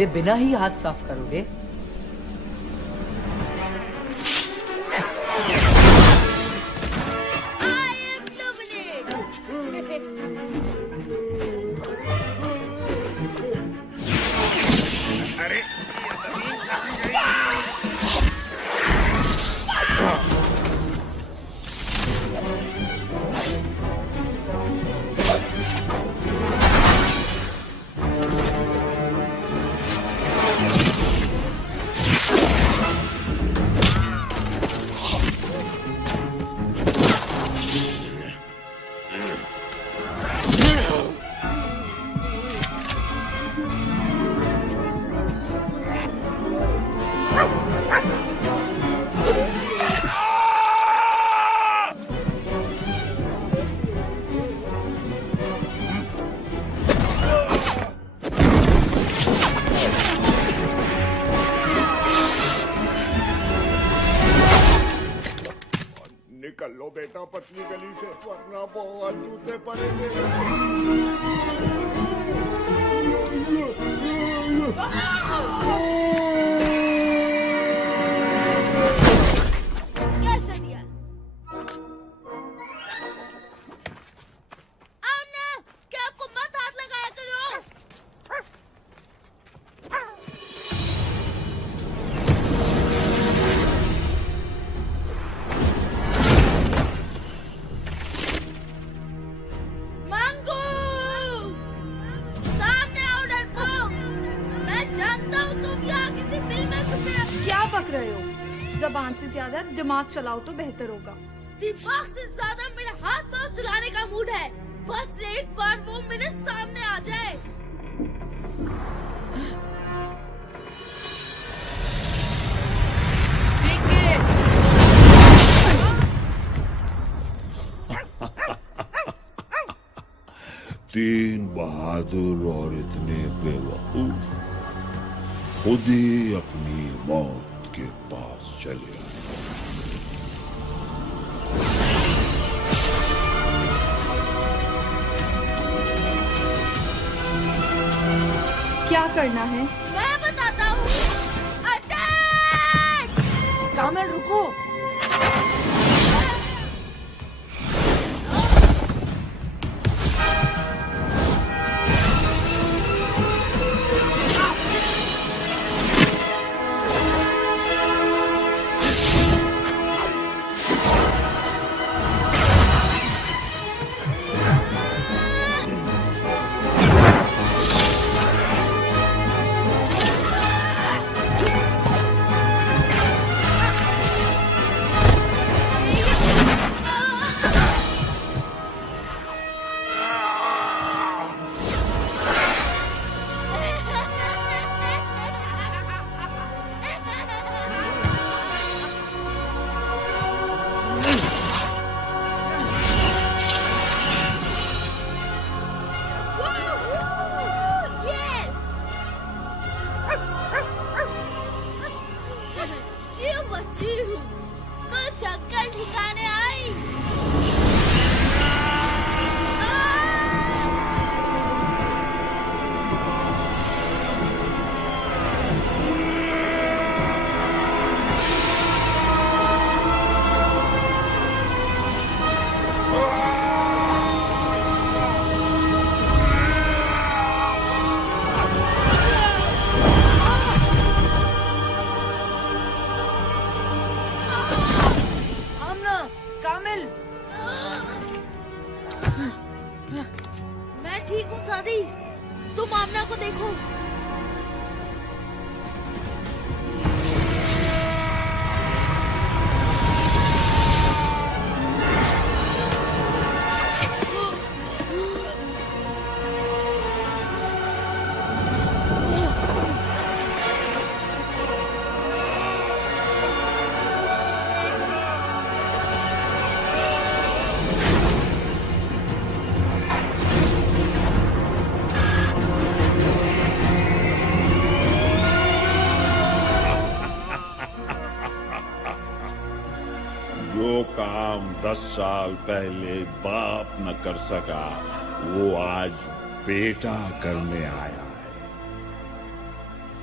मेरे बिना ही हाथ साफ करोगे? निकल लो बेटा पतली गली से, वरना बहुत जूते पड़ेंगे। कैसे दिया? आमना, क्या आपको मत हाथ लगाया करो? क्या बक रहे हो? जबान से ज्यादा दिमाग चलाओ तो बेहतर होगा। दिमाग से ज्यादा मेरा हाथ पांव चलाने का मूड है। बस एक बार वो मेरे सामने आ जाए। तीन बहादुर और इतने बेवकूफ खुद ही अपनी मौत के पास चले आए। क्या करना है? मैं बताता हूँ। अटैक! कामिल रुको। कुछ अक्कल ठिकाने आई। मैं ठीक हूँ सादी, तुम आमना को देखो। जो काम 10 साल पहले बाप न कर सका वो आज बेटा करने आया है।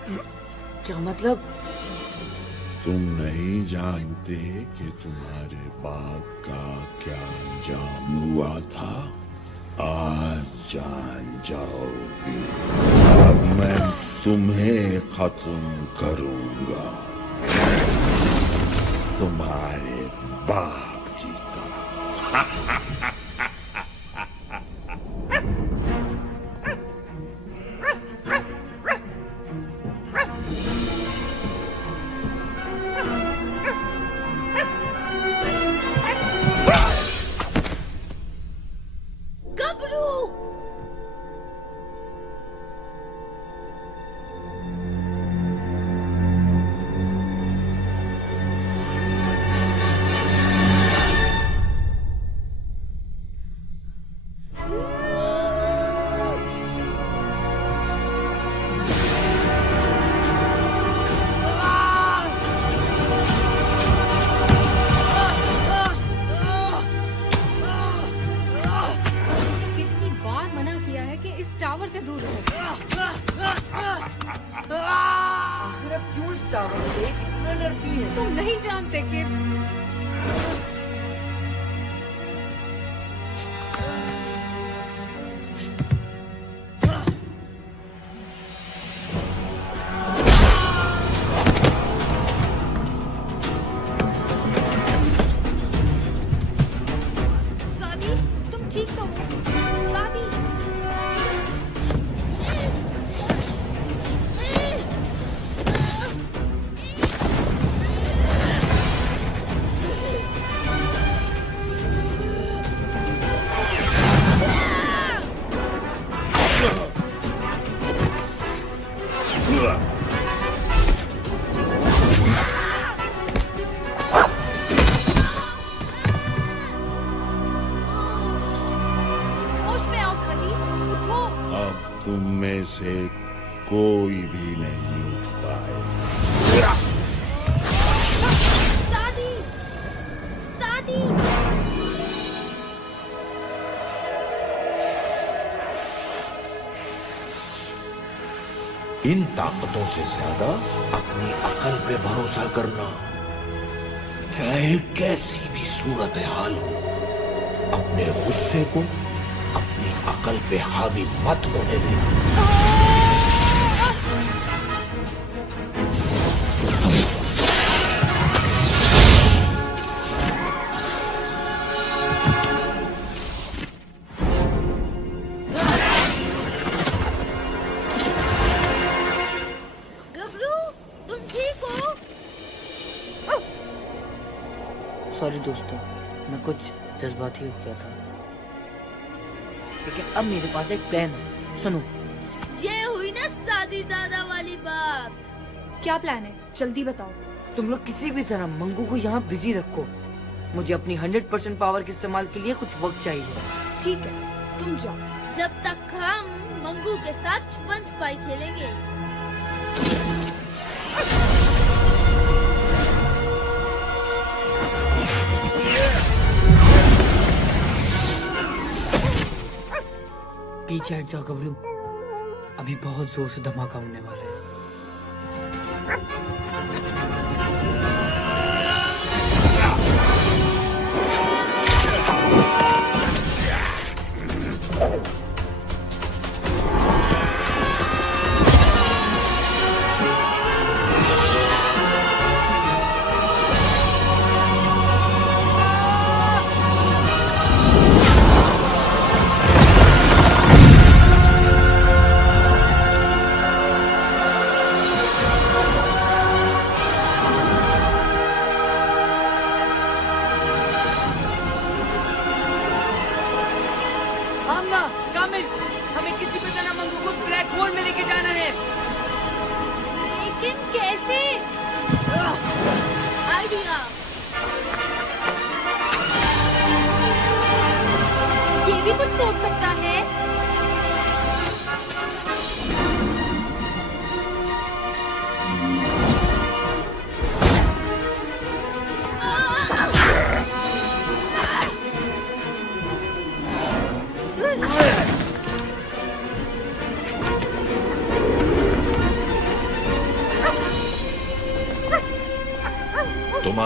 क्या मतलब? तुम नहीं जानते कि तुम्हारे बाप का क्या अंजाम हुआ था? आज जान जाओगे। अब मैं तुम्हें खत्म करूंगा, तुम्हारे बाप की तरह। टावर से दूर रहो। आखिर अब क्यों इस टावर से इतना डरती है? तुम नहीं जानते कि सादी, तुम ठीक तो हो? सादी, होश में आओ सादी, उठो। अब तुम में से कोई भी नहीं उठ पाए। सादी, सादी। इन ताकतों से ज्यादा अपनी अकल पे भरोसा करना। चाहे कैसी भी सूरत हाल हो, अपने गुस्से को अपनी अकल पे हावी मत होने देना। गबरू, तुम ठीक हो? सॉरी दोस्तों, मैं कुछ जज्बाती हो गया था, लेकिन अब मेरे पास एक प्लान है। सुनो। ये हुई ना सादी दादा वाली बात। क्या प्लान है? जल्दी बताओ। तुम लोग किसी भी तरह मंगू को यहाँ बिजी रखो। मुझे अपनी 100% पावर के इस्तेमाल के लिए कुछ वक्त चाहिए। ठीक है, तुम जाओ। जब तक हम मंगू के साथ छुपन छुपाई खेलेंगे। पीछे हट जाओ गबरू, अभी बहुत जोर से धमाका होने वाला है। आमना, कामिल, हमें किसी भी तरह मंगू को ब्लैक होल में लेके जाना है। लेकिन कैसे? आइडिया। ये भी कुछ सोच सकता है।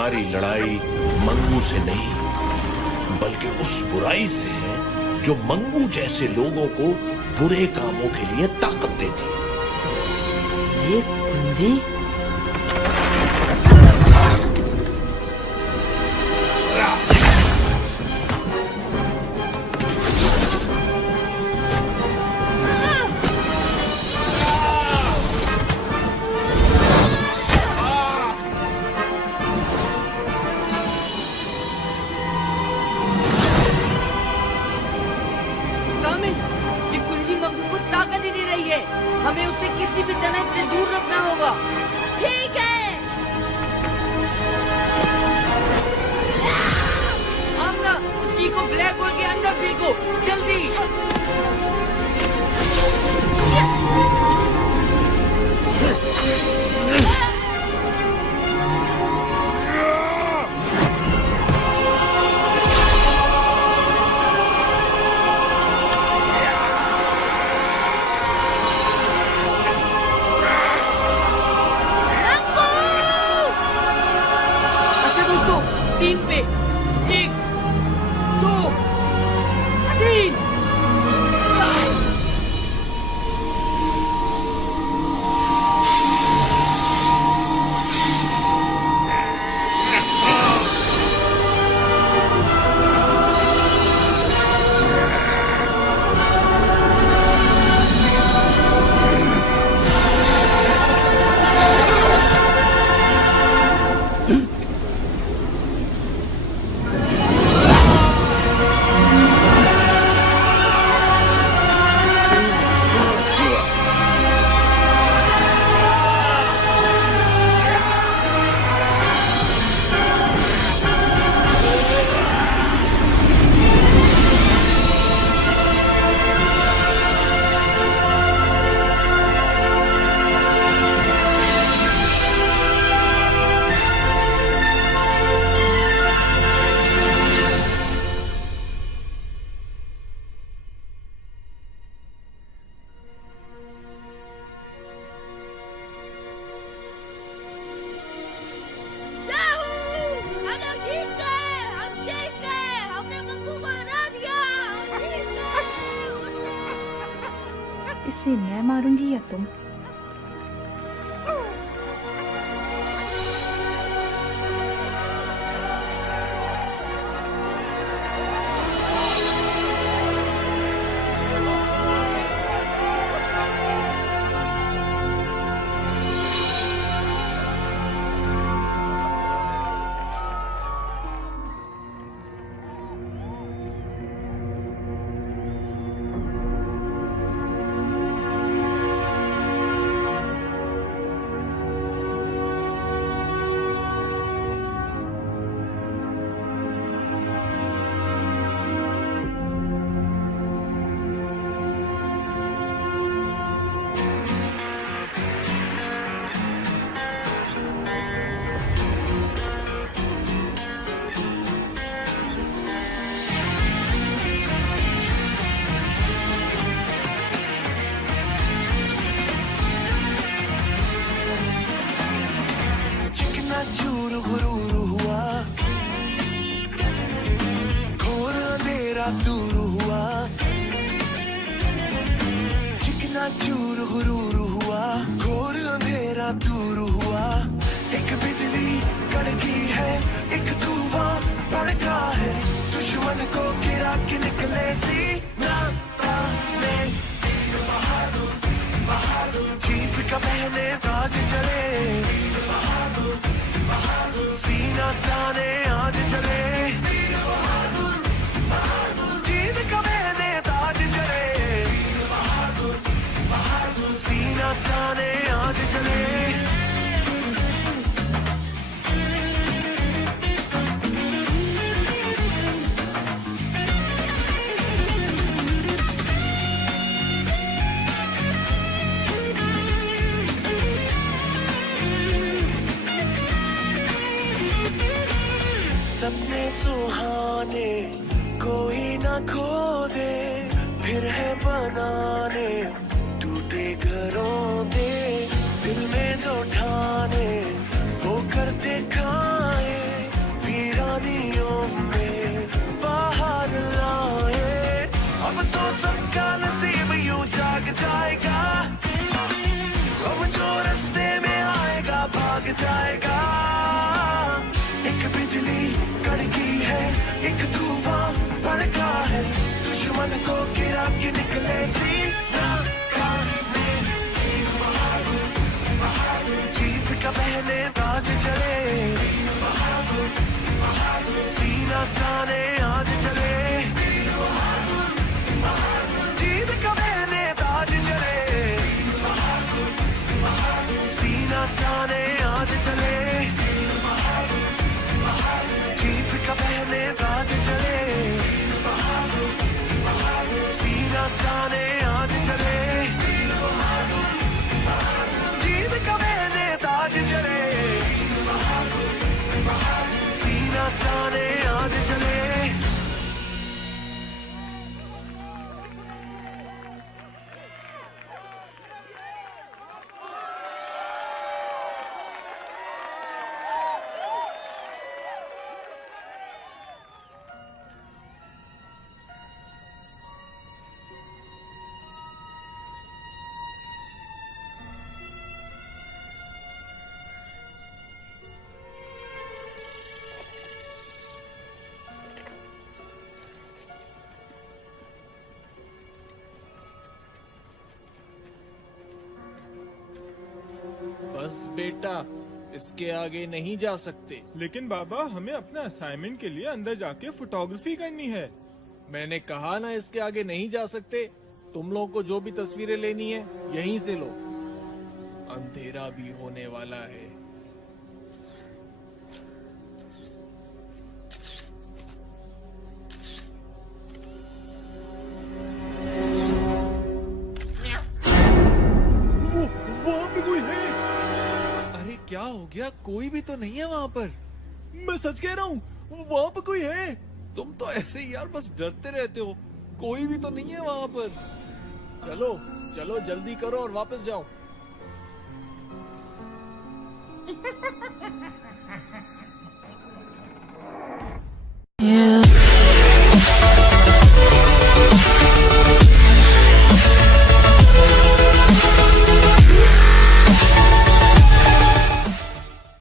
हमारी लड़ाई मंगू से नहीं, बल्कि उस बुराई से है जो मंगू जैसे लोगों को बुरे कामों के लिए ताकत देती है। ये कुंजी? हमें उसे किसी भी तरह से दूर रखना होगा। ठीक है। आमना, उसी को ब्लैक होल के अंदर फेंको, जल्दी। तीन पे, 1, 2, 3। इसे मैं मारूंगी या तुम? चूर गुरूर हुआ, घोर अंधेरा दूर हुआ। चिकना चूर गुरूर हुआ, घोर अंधेरा दूर हुआ। एक बिजली कड़की है, एक तूफान भड़का है। दुश्मन को गिरा के निकले सीना ताने। बहादुर बहादुर जीत का पहले ताज चले। सीना ताने आज चले। जीत का मैंने ताज चले। सीना ताने आज चले। सपने सुहाने कोई ना खो दे, फिर है बनाने टूटे घरों दे। दिल में जो ठाने वो कर दिखाए। जाएगा, अब जो रास्ते में आएगा भाग जाएगा। एक बिजली कड़की है, एक तूफान भड़का है, दुश्मन को गिरा के निकले सीना खाने। जीत का पहले ताज चले, सीना ताने आज चले। जीत का पहले ताज चले, सीना ताने आज चले। जीत का पहले ताज चले, सीना ताने आज चले। जीत का पहले ताज चले, सीना ताने आज चले। बस बेटा, इसके आगे नहीं जा सकते। लेकिन बाबा, हमें अपना असाइनमेंट के लिए अंदर जाके फोटोग्राफी करनी है। मैंने कहा ना इसके आगे नहीं जा सकते। तुम लोगों को जो भी तस्वीरें लेनी है यहीं से लो, अंधेरा भी होने वाला है। वहाँ पे कोई है। अरे क्या हो गया? कोई भी तो नहीं है वहाँ पर। मैं सच कह रहा हूँ, वहाँ पे कोई है। तुम तो ऐसे ही यार बस डरते रहते हो। कोई भी तो नहीं है वहाँ पर। चलो चलो जल्दी करो और वापस जाओ।